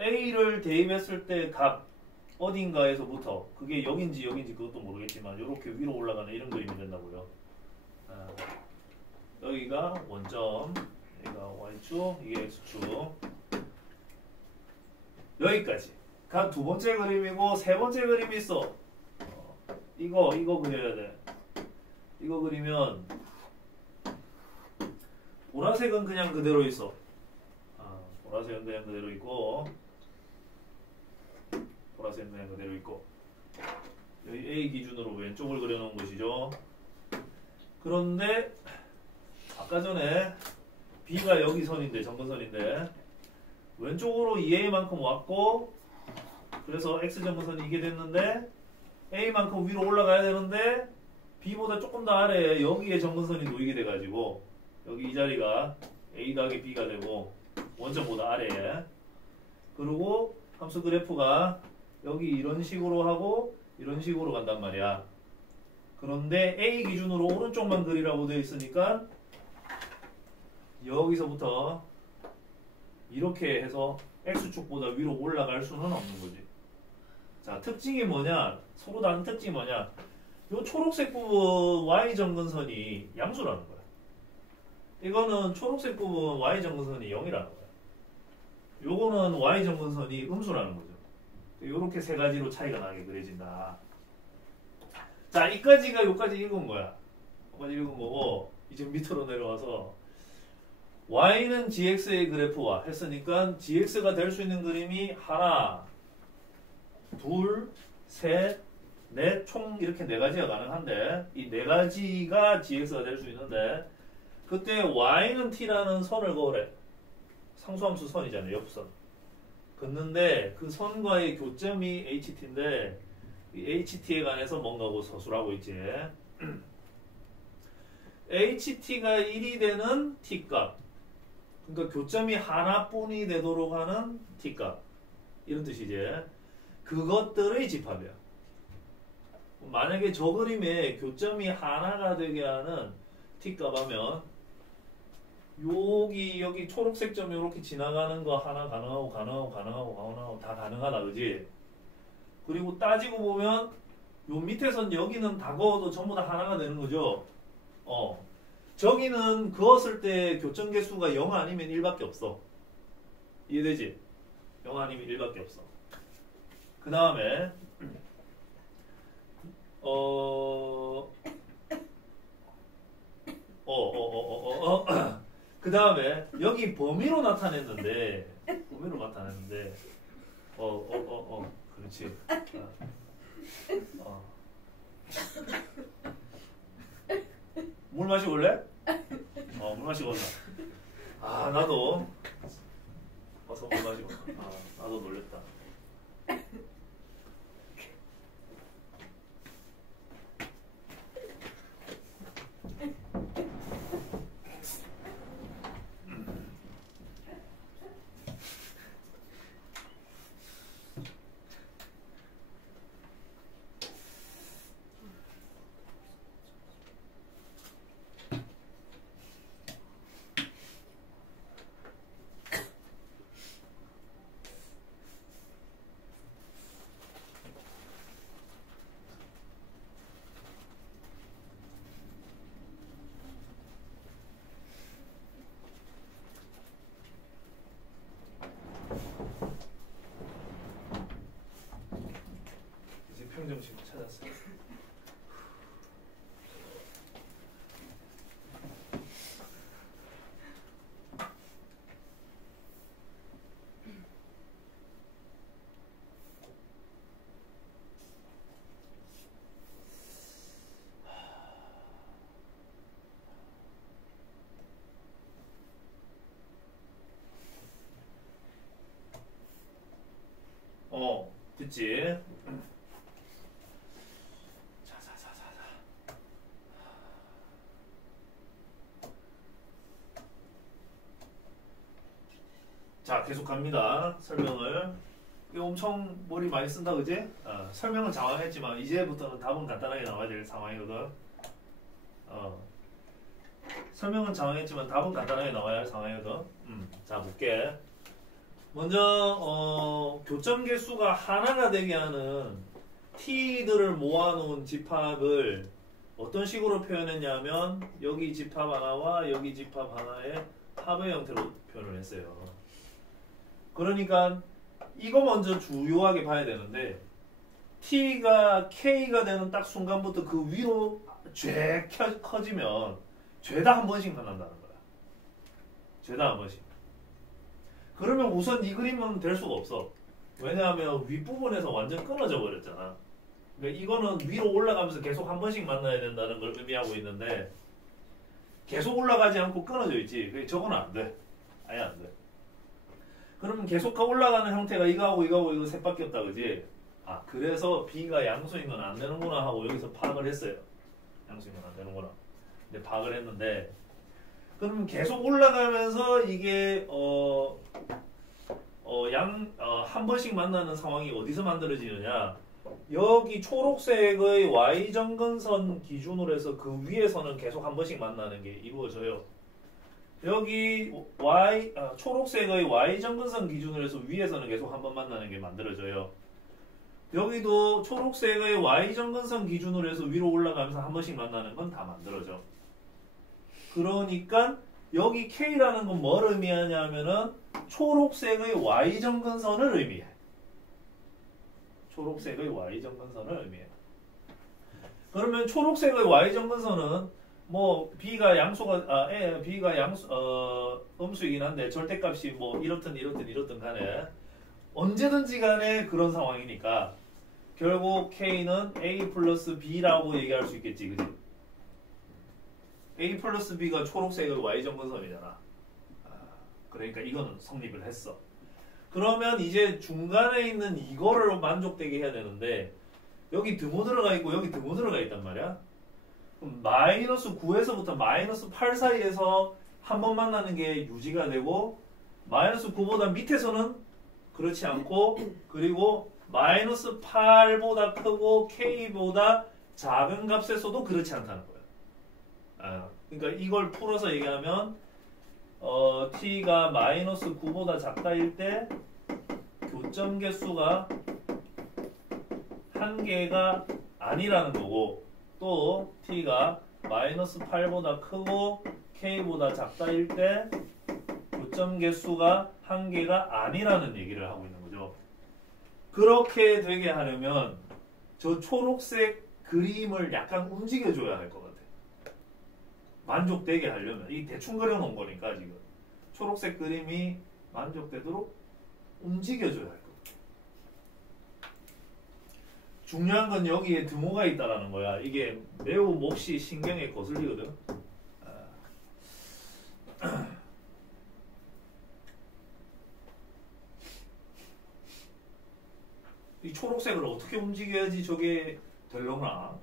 A를 대입했을 때 값 어딘가에서부터 그게 여긴지 그것도 모르겠지만 이렇게 위로 올라가는 이런 그림이 된다고요. 여기가 원점, 여기가 Y축, 이게 X축. 여기까지. 가 두 번째 그림이고 세 번째 그림이 있어. 이거 그려야 돼. 이거 그리면 보라색은 그냥 그대로 있어. 보라색은 그냥 그대로 있고 여기 A 기준으로 왼쪽을 그려놓은 것이죠. 그런데 아까 전에 B가 여기 선인데 점근선인데 왼쪽으로 2A만큼 왔고 그래서 X점근선이 이게 됐는데 A만큼 위로 올라가야 되는데 B보다 조금 더 아래에 여기에 점근선이 놓이게 돼가지고 여기 이 자리가 A 더하기 B가 되고 원점보다 아래에 그리고 함수 그래프가 여기 이런 식으로 하고 이런 식으로 간단 말이야. 그런데 A 기준으로 오른쪽만 그리라고 되어 있으니까 여기서부터 이렇게 해서 X축보다 위로 올라갈 수는 없는 거지. 자, 특징이 뭐냐? 서로 다른 특징이 뭐냐? 요 초록색 부분 Y 점근선이 양수라는 거야. 이거는 초록색 부분 Y 점근선이 0이라는 거야. 요거는 Y 점근선이 음수라는 거죠. 요렇게 세 가지로 차이가 나게 그려진다. 자, 이까지가 요까지 읽은 거야. 요까지 읽은 거고 이제 밑으로 내려와서 Y는 GX의 그래프와 했으니까 GX가 될 수 있는 그림이 하나, 둘, 셋, 넷, 총 이렇게 네 가지가 가능한데 이 네 가지가 GX가 될 수 있는데 그때 Y는 T라는 선을 그으래. 상수함수 선이잖아요. 옆선. 긋는데 그 선과의 교점이 HT인데 이 HT에 관해서 뭔가고 서술하고 있지. HT가 1이 되는 T값. 그러니까 교점이 하나뿐이 되도록 하는 T값. 이런 뜻이지. 그것들의 집합이야. 만약에 저 그림에 교점이 하나가 되게 하는 T값 하면 여기 초록색 점 이렇게 지나가는 거 하나 가능하고 다 가능하다. 그지? 그리고 따지고 보면 요 밑에선 여기는 다 그어도 전부 다 하나가 되는 거죠. 저기는 그었을 때 교점 개수가 0 아니면 1밖에 없어. 이해되지? 0 아니면 1밖에 없어. 그 다음에 그 다음에 여기 범위로 나타냈는데 그렇지. 물 마시고 올래? 물 마시고 올라. 나도 와서 물 마시고. 나도 놀랬다. 쉽지. 자자자자자. 자, 계속 갑니다. 설명을. 이거 엄청 머리 많이 쓴다, 그지? 설명은 장황했지만 이제부터는 답은 간단하게 나와야 될 상황이거든. 설명은 장황했지만 답은 간단하게 나와야 할 상황이거든. 자, 볼게. 먼저 교점 개수가 하나가 되게 하는 t들을 모아놓은 집합을 어떤 식으로 표현했냐면 여기 집합 하나와 여기 집합 하나의 합의 형태로 표현을 했어요. 그러니까 이거 먼저 주요하게 봐야 되는데 t가 k가 되는 딱 순간부터 그 위로 쫙 커지면 죄다 한 번씩 만난다는 거야. 죄다 한 번씩. 그러면 우선 이 그림은 될 수가 없어. 왜냐하면 윗부분에서 완전 끊어져 버렸잖아. 그러니까 이거는 위로 올라가면서 계속 한 번씩 만나야 된다는 걸 의미하고 있는데 계속 올라가지 않고 끊어져 있지. 저거는 안 돼. 아예 안 돼. 그러면 계속 올라가는 형태가 이거하고 이거하고 이거 셋밖에 없다, 그지? 그래서 B가 양수인 건 안 되는구나 하고 여기서 파악을 했어요. 양수인 건 안 되는구나. 근데 파악을 했는데 그럼 계속 올라가면서 이게 한 번씩 만나는 상황이 어디서 만들어지느냐? 여기 초록색의 y-정근선 기준으로 해서 그 위에서는 계속 한 번씩 만나는 게 이루어져요. 여기 초록색의 y-정근선 기준으로 해서 위에서는 계속 한 번 만나는 게 만들어져요. 여기도 초록색의 y-정근선 기준으로 해서 위로 올라가면서 한 번씩 만나는 건 다 만들어져. 그러니까 여기 K라는 건 뭘 의미하냐면은 초록색의 y-정근선을 의미해. 초록색의 y-정근선을 의미해. 그러면 초록색의 y-정근선은 뭐 B가 양수가 B가 음수이긴 한데 절대값이 뭐 이렇든 간에 언제든지 간에 그런 상황이니까 결국 K는 A 플러스 B라고 얘기할 수 있겠지, 그지? A 플러스 B가 초록색의 y-정근선이잖아. 그러니까 이거는 성립을 했어. 그러면 이제 중간에 있는 이거를 만족되게 해야 되는데 여기 등호 들어가 있고 여기 등호 들어가 있단 말이야. 그럼 마이너스 9에서부터 마이너스 8 사이에서 한 번 만나는 게 유지가 되고 마이너스 9보다 밑에서는 그렇지 않고 그리고 마이너스 8보다 크고 K보다 작은 값에서도 그렇지 않다는 거야. 그러니까 이걸 풀어서 얘기하면 T가 마이너스 9보다 작다일 때 교점 개수가 한 개가 아니라는 거고 또 T가 마이너스 8보다 크고 K보다 작다일 때 교점 개수가 한 개가 아니라는 얘기를 하고 있는 거죠. 그렇게 되게 하려면 저 초록색 그림을 약간 움직여줘야 할 것 같아. 만족되게 하려면 이 대충 그려놓은 거니까 지금 초록색 그림이 만족되도록 움직여줘야 할 것 같아. 중요한 건 여기에 등호가 있다라는 거야. 이게 매우 몹시 신경에 거슬리거든. 이 초록색을 어떻게 움직여야지 저게 되려나?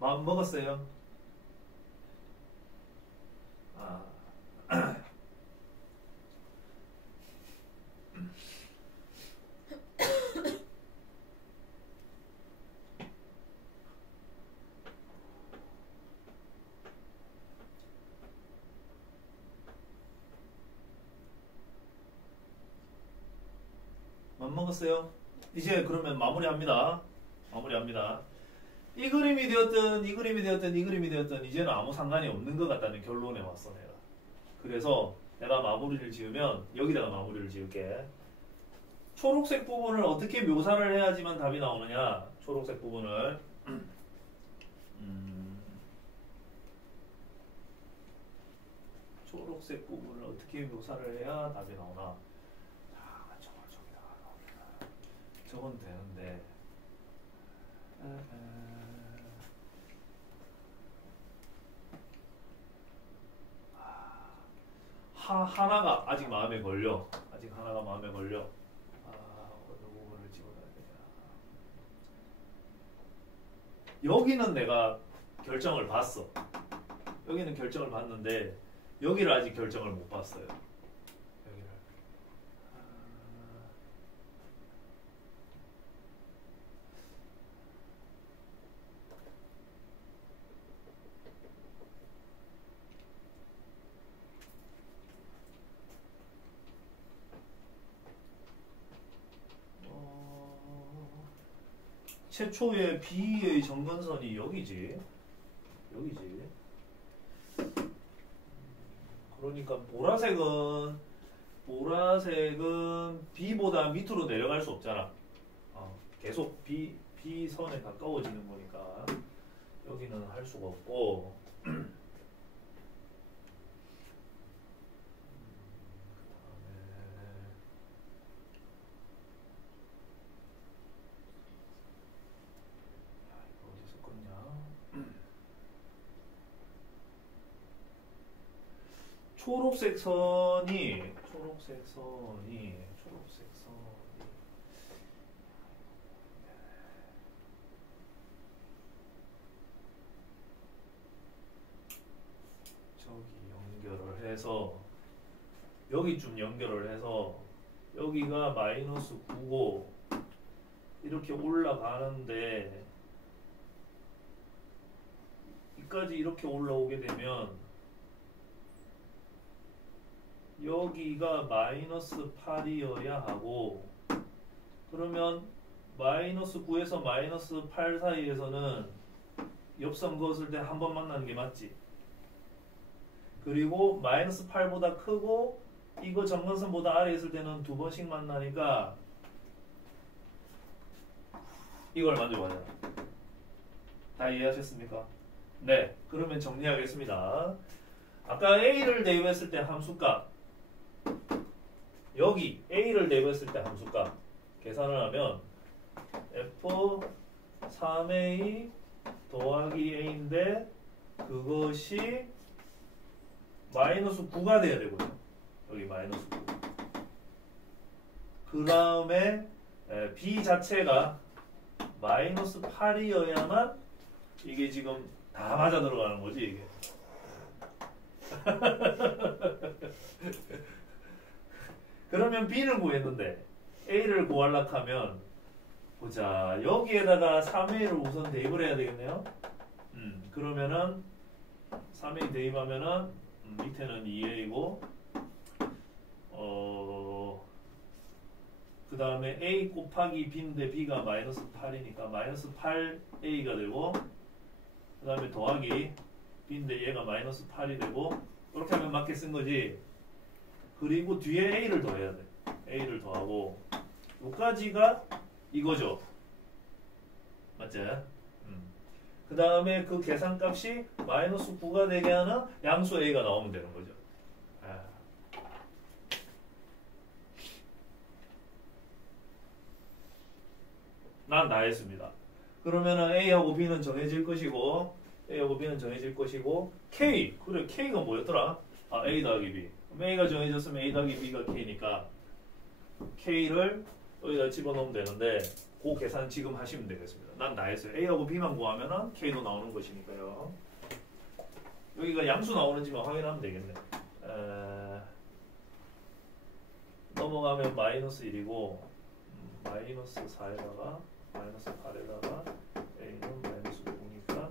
마음 먹었어요? 마음 먹었어요? 이제 그러면 마무리합니다. 이 그림이 되었든 이제는 아무 상관이 없는 것 같다는 결론에 왔어 내가. 그래서 내가 마무리를 지으면 여기다가 마무리를 지을게. 초록색 부분을 어떻게 묘사를 해야지만 답이 나오느냐. 초록색 부분을 초록색 부분을 어떻게 묘사를 해야 답이 나오나? 자, 저기다가 나옵니다. 적으면 되는데. 하나가 아직 마음에 걸려. 아직 하나가 마음에 걸려. 어느 부분을 집어넣어야 되냐. 여기는 내가 결정을 봤어. 여기는 결정을 봤는데 여기를 아직 결정을 못 봤어요. 여기를. 최초의 B의 정근선이 여기지. 여기지. 그러니까 보라색은 B보다 밑으로 내려갈 수 없잖아. 계속 B선에 가까워지는 거니까 여기는 할 수가 없고. 초록색 선이 저기 연결을 해서 여기쯤 연결을 해서 여기가 마이너스 9고 이렇게 올라가는데 여기까지 이렇게 올라오게 되면 여기가 마이너스 8이어야 하고, 그러면 마이너스 9에서 마이너스 8 사이에서는 옆선 그었을 때 한 번 만나는 게 맞지. 그리고 마이너스 8보다 크고 이거 정근선보다 아래 있을 때는 두 번씩 만나니까 이걸 만져봐요. 다 이해하셨습니까? 네, 그러면 정리하겠습니다. 아까 A를 대입했을 때 함수값, 여기 A를 대입했을 때 함수값 계산을 하면 F3A 더하기 A인데 그것이 마이너스 9가 돼야 되거든요. 여기 마이너스 9. 그 다음에 B 자체가 마이너스 8이어야만 이게 지금 다 맞아 들어가는 거지 이게. 그러면 B를 구했는데 A를 구하려고 하면 보자. 여기에다가 3A를 우선 대입을 해야 되겠네요. 그러면은 3A 대입하면은 밑에는 2A고 그 다음에 A 곱하기 B인데 B가 마이너스 8이니까 마이너스 8A가 되고 그 다음에 더하기 B인데 얘가 마이너스 8이 되고 이렇게 하면 맞게 쓴 거지. 그리고 뒤에 A를 더해야 돼. A를 더하고 여기까지가 이거죠. 맞지? 그 다음에 그 계산값이 마이너스 9가 되게 하는 양수 A가 나오면 되는 거죠. 난 다 했습니다. 그러면은 A하고 B는 정해질 것이고 K, 그래 K가 뭐였더라? A 더하기 B. A가 정해졌으면 A 더하기 B가 K니까 K를 여기다 집어넣으면 되는데 그 계산 지금 하시면 되겠습니다. 난 다 했어요. A하고 B만 구하면은 K도 나오는 것이니까요. 여기가 양수 나오는지만 확인하면 되겠네. 넘어가면 마이너스 1이고 마이너스 4에다가 마이너스 8에다가 A는 마이너스 9니까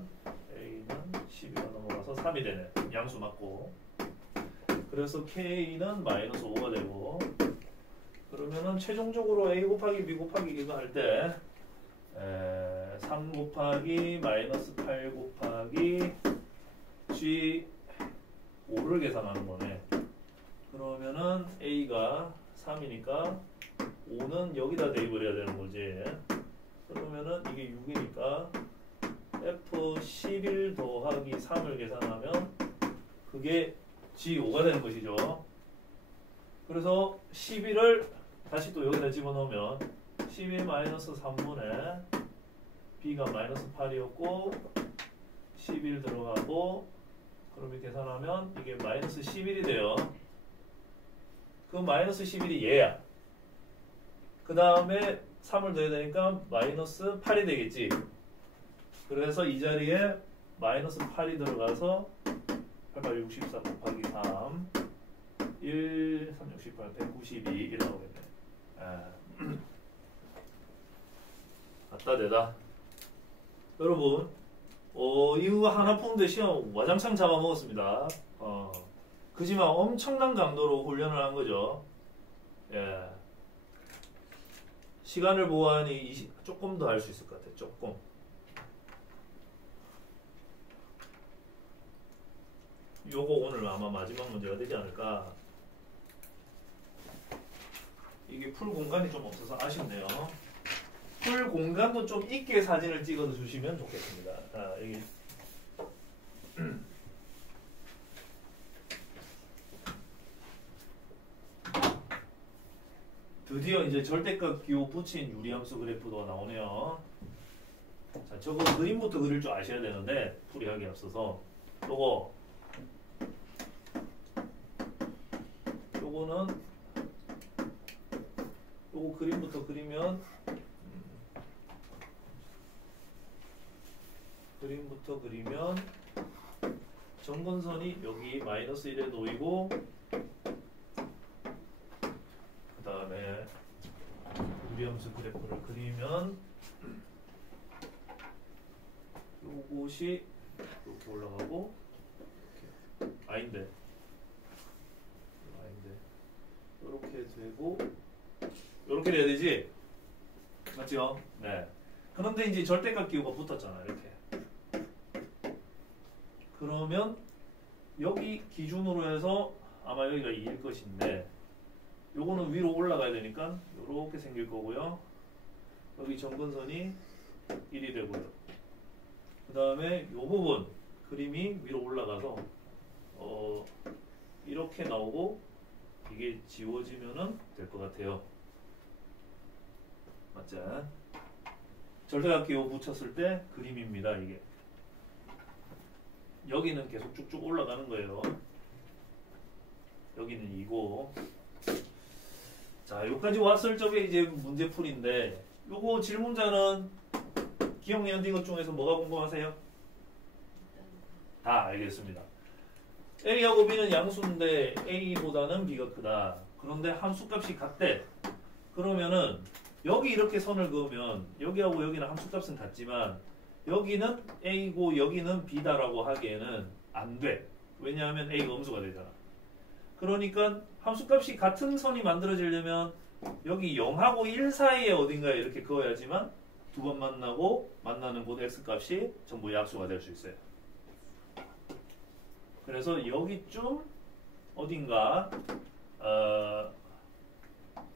A는 12가 넘어가서 3이 되네. 양수 맞고. 그래서 K는 마이너스 5가 되고 그러면은 최종적으로 A 곱하기 B 곱하기 이거 할 때 3 곱하기 마이너스 8 곱하기 G 5를 계산하는 거네. 그러면은 A가 3이니까 5는 여기다 대입을 해야 되는 거지. 그러면은 이게 6이니까 F11 더하기 3을 계산하면 그게 G5가 되는 것이죠. 그래서 11을 다시 또 여기다 집어넣으면 11 마이너스 3분의 B가 마이너스 8이었고 11 들어가고 그러면 계산하면 이게 마이너스 11이 돼요. 그 마이너스 11이 얘야. 그 다음에 3을 더해야 되니까 마이너스 8이 되겠지. 그래서 이 자리에 마이너스 8이 들어가서 8, 8, 64 곱하기 3 1, 3, 68, 192 이렇게 나오겠네. 갖다 대다. 여러분 이거 하나 푸는데 시험 와장창 잡아먹었습니다. 그지만 엄청난 강도로 훈련을 한 거죠. 예. 시간을 보호하니 조금 더 할 수 있을 것 같아요. 조금. 요거 오늘 아마 마지막 문제가 되지 않을까. 이게 풀 공간이 좀 없어서 아쉽네요. 풀 공간도 좀 있게 사진을 찍어 주시면 좋겠습니다. 여기 드디어 이제 절대값 기호 붙인 유리함수 그래프가 나오네요. 자, 저거 그림부터 그릴 줄 아셔야 되는데 풀이하기 앞서서 요거는 요거 그림부터 그리면 점근선이 여기 마이너스 1에 놓이고 그 다음에 유리함수 그래프를 그리면 요것이 이렇게 올라가고 아닌데 이렇게 되고 이렇게 돼야 되지? 맞죠? 네. 그런데 이제 절대값 기호가 붙었잖아 이렇게. 그러면 여기 기준으로 해서 아마 여기가 2일 것인데 요거는 위로 올라가야 되니까 이렇게 생길 거고요. 여기 점근선이 1이 되고요. 그 다음에 요 부분 그림이 위로 올라가서 이렇게 나오고 이게 지워지면은 될 것 같아요. 맞죠? 절대값 기호 붙였을 때 그림입니다. 이게 여기는 계속 쭉쭉 올라가는 거예요. 여기는 2고 자 여기까지 왔을 적에 이제 문제풀인데 요거 질문자는 기억 연딩 것 중에서 뭐가 궁금하세요? 다 알겠습니다. A하고 B는 양수인데 A보다는 B가 크다. 그런데 함수값이 같대. 그러면은 여기 이렇게 선을 그으면 여기하고 여기는 함수값은 같지만 여기는 A고 여기는 B다라고 하기에는 안 돼. 왜냐하면 A가 음수가 되잖아. 그러니까 함수값이 같은 선이 만들어지려면 여기 0하고 1 사이에 어딘가에 이렇게 그어야지만 두 번 만나고 만나는 곳 X값이 전부 약수가 될 수 있어요. 그래서 여기쯤 어딘가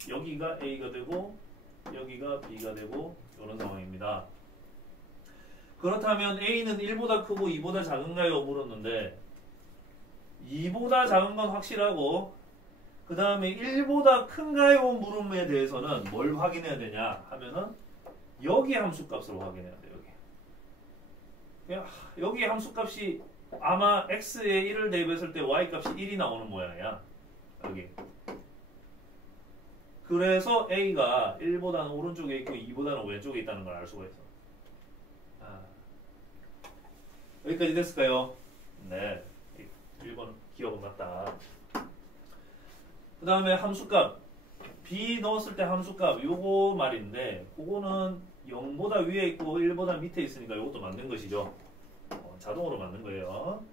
여기가 A가 되고 여기가 B가 되고 이런 상황입니다. 그렇다면 A는 1보다 크고 2보다 작은가요? 물었는데 2보다 작은 건 확실하고 그 다음에 1보다 큰가요? 물음에 대해서는 뭘 확인해야 되냐 하면은 여기 함수값으로 확인해야 돼요. 여기 함수값이 아마 x에 1을 대입했을 때 y값이 1이 나오는 모양이야. 여기. 그래서 a가 1보다는 오른쪽에 있고 2보다는 왼쪽에 있다는 걸 알 수가 있어. 여기까지 됐을까요? 네. 1번 기억은 맞다. 그 다음에 함수값. b 넣었을 때 함수값. 요거 말인데 그거는 0보다 위에 있고 1보다 밑에 있으니까 이것도 맞는 것이죠. 자동으로 맞는 거예요.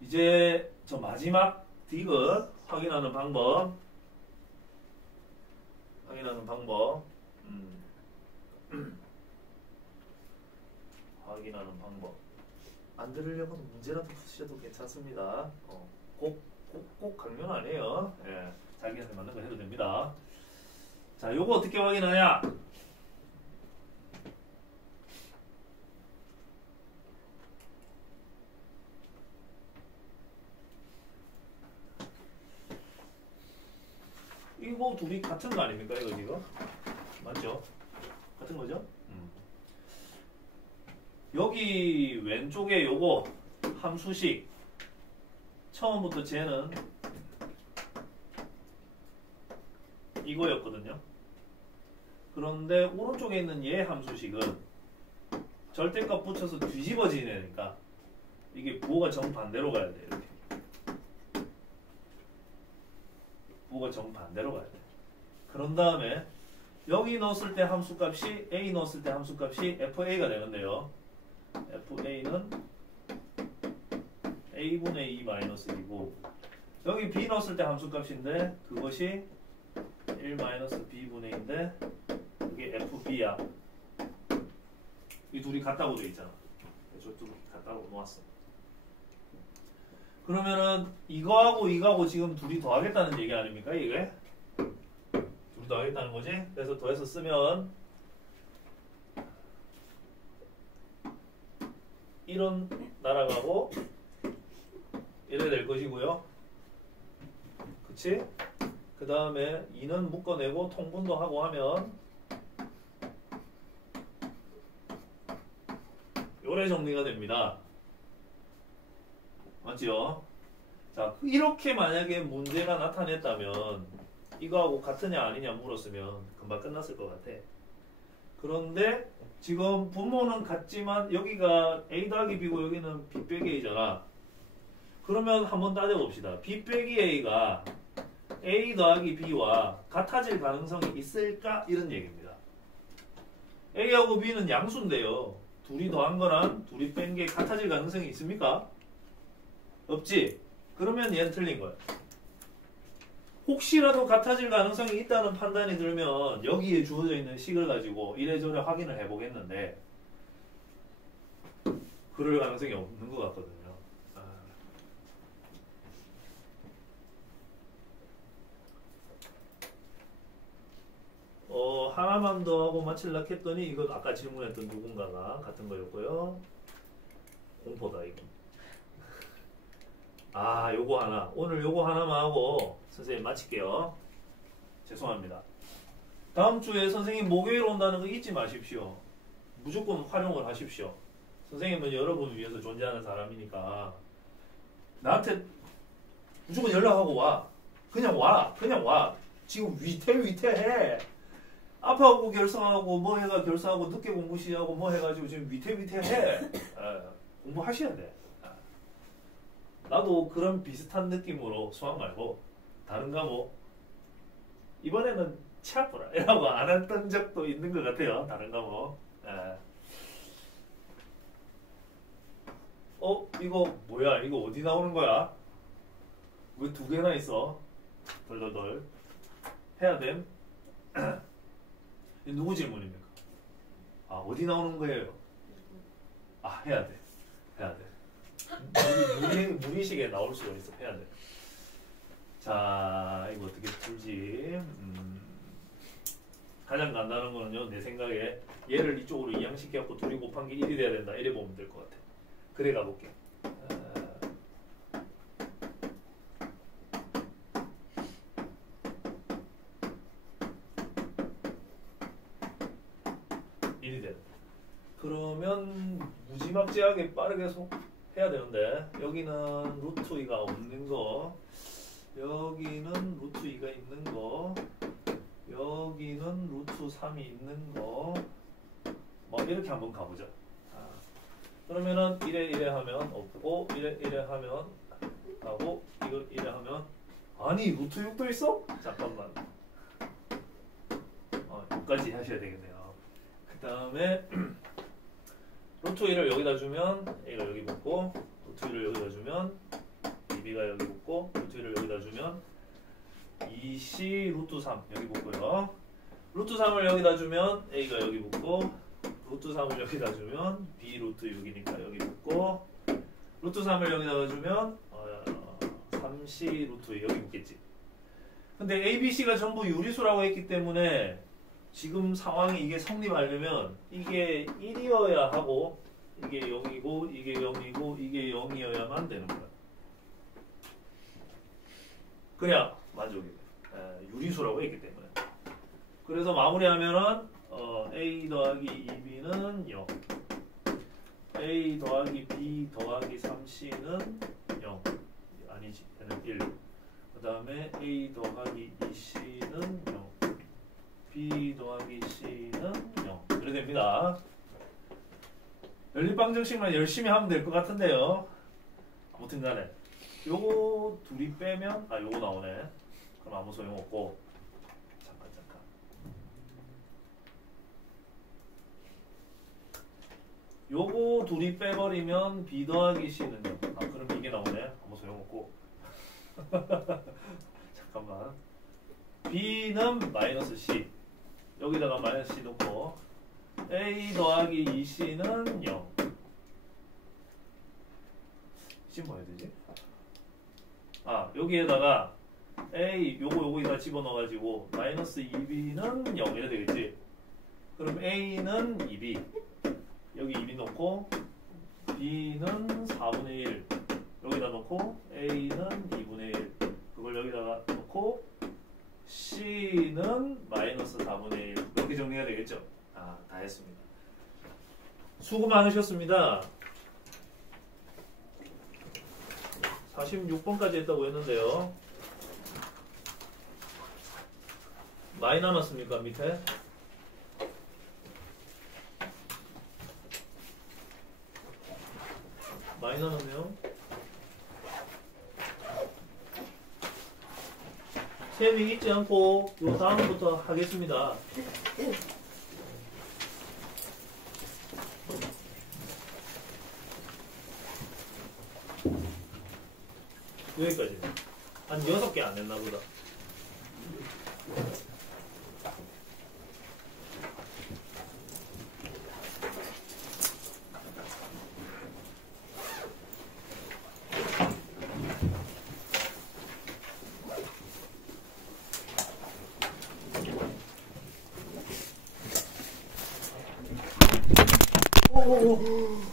이제 저 마지막 디귿 확인하는 방법. 확인하는 방법. 안 들으려면 문제라도 푸셔도 괜찮습니다. 꼭 강요는 아니에요. 예, 자기한테 맞는 거 해도 됩니다. 자, 요거 어떻게 확인하냐? 이거 둘이 같은 거 아닙니까? 이거 지금 맞죠? 같은 거죠? 여기 왼쪽에 요거 함수식 처음부터 쟤는 이거였거든요. 그런데 오른쪽에 있는 얘 함수식은 절대값 붙여서 뒤집어지니까 이게 부호가 정반대로 가야 돼요. 이렇게. 부호가 정반대로 가야 돼요. 그런 다음에 여기 넣었을 때 함수값이 a 넣었을 때 함수값이 fa가 되는데요. fa는 a분의 2 마이너스 2고 여기 b 넣었을 때 함수값인데 그것이 1 마이너스 b분의 2인데 이게 fb야. 이 둘이 같다고 돼 있잖아. 저 둘이 같다고 놓았어. 그러면은 이거하고 이거하고 지금 둘이 더하겠다는 얘기 아닙니까? 이게 둘이 더하겠다는 거지. 그래서 더해서 쓰면 1은 날아가고 이래 될 것이고요. 그치? 그 다음에 2는 묶어내고 통분도 하고 하면 요래 정리가 됩니다. 맞죠? 자, 이렇게 만약에 문제가 나타냈다면 이거하고 같으냐 아니냐 물었으면 금방 끝났을 것 같아. 그런데 지금 분모는 같지만 여기가 a 더하기 b고 여기는 b 빼기 a잖아. 그러면 한번 따져봅시다. b 빼기 a가 a 더하기 b와 같아질 가능성이 있을까? 이런 얘기입니다. a하고 b는 양수인데요. 둘이 더한 거랑 둘이 뺀 게 같아질 가능성이 있습니까? 없지? 그러면 얘는 틀린 거야. 혹시라도 같아질 가능성이 있다는 판단이 들면 여기에 주어져 있는 식을 가지고 이래저래 확인을 해보겠는데 그럴 가능성이 없는 것 같거든요. 하나만 더 하고 마칠라 했더니 이건 아까 질문했던 누군가가 같은 거였고요. 공포다 이거. 요거 하나. 오늘 요거 하나만 하고 선생님 마칠게요. 죄송합니다. 다음 주에 선생님 목요일 온다는 거 잊지 마십시오. 무조건 활용을 하십시오. 선생님은 여러분을 위해서 존재하는 사람이니까 나한테 무조건 연락하고 와. 그냥 와. 그냥 와. 지금 위태위태해. 아파하고 결석하고 뭐 해가 결석하고 늦게 공부 시작하고 뭐 해가지고 지금 위태위태해. 공부하셔야 돼. 나도 그런 비슷한 느낌으로 수학 말고 다른 과목 이번에는 치아프라 이라고 안 했던 적도 있는 것 같아요. 다른 과목. 이거 뭐야? 이거 어디 나오는 거야? 왜 두 개나 있어? 덜덜덜 해야 됨? 누구 질문입니까? 어디 나오는 거예요? 해야 돼. 해야 돼. 무리식에 나올 수가 있어. 해야 돼. 자, 이거 어떻게 풀지? 가장 간단한 거는요, 내 생각에 얘를 이쪽으로 이항시켜갖고 둘이 곱한 게 1이 돼야 된다. 이래 보면 될 것 같아. 그래 가볼게. 1이 된다. 그러면 무지막지하게 빠르게 해야 되는데 여기는 루트 2가 없는 거, 여기는 루트 2가 있는 거, 여기는 루트 3이 있는 거, 뭐 이렇게 한번 가보자. 그러면은 이래 하면 없고 이래 하면 하고 이거 이래 하면 아니 루트 6도 있어? 잠깐만. 여기까지 하셔야 되겠네요. 그 다음에 루트 1을 여기다 주면 A가 여기 붙고 루트 1을 여기다 주면 B가 여기 붙고 루트 1을 여기다 주면 2C 루트 3 여기 붙고요. 루트 3을 여기다 주면 A가 여기 붙고 루트 3을 여기다 주면 B 루트 6이니까 여기 붙고 루트 3을 여기다가 주면 3C 루트 2 여기 붙겠지. 근데 A, B, C가 전부 유리수라고 했기 때문에 지금 상황이 이게 성립하려면 이게 1이어야 하고 이게 0이고 이게 0이고 이게 0이어야만 되는 거야. 그래야 만족이 돼. 유리수라고 했기 때문에. 그래서 마무리하면은 a 더하기 2b는 0, a 더하기 b 더하기 3c는 0, 아니지, 얘는 1. 그 다음에 a 더하기 2c는 0, b 더하기 c는 0. 이렇게 됩니다. 연립방정식만 열심히 하면 될 것 같은데요. 아무튼 간에 요거 둘이 빼면 요거 나오네. 그럼 아무 소용없고, 잠깐 요거 둘이 빼버리면 b 더하기 c는 0. 그럼 이게 나오네. 아무 소용없고. 잠깐만. b는 마이너스 c, 여기다가 마이너스 c 넣고 a 더하기 2c는 0. 이제 뭐 해야 되지? 여기에다가 a 요거에다 집어넣어가지고 마이너스 2b는 0 이래 되겠지. 그럼 a는 2b, 여기 2b 넣고 b는 4분의 1 여기다 넣고 a는 2분의 1 그걸 여기다가 넣고 c는 마이너스 4분의 1 이렇게 정리가 되겠죠. 다 했습니다. 수고 많으셨습니다. 46번까지 했다고 했는데요. 많이 남았습니까? 밑에? 많이 남았네요. 셈이 잊지 않고 요 다음부터 하겠습니다. 여기까지. 한 6개 안 됐나 보다.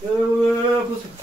왜, 벌써.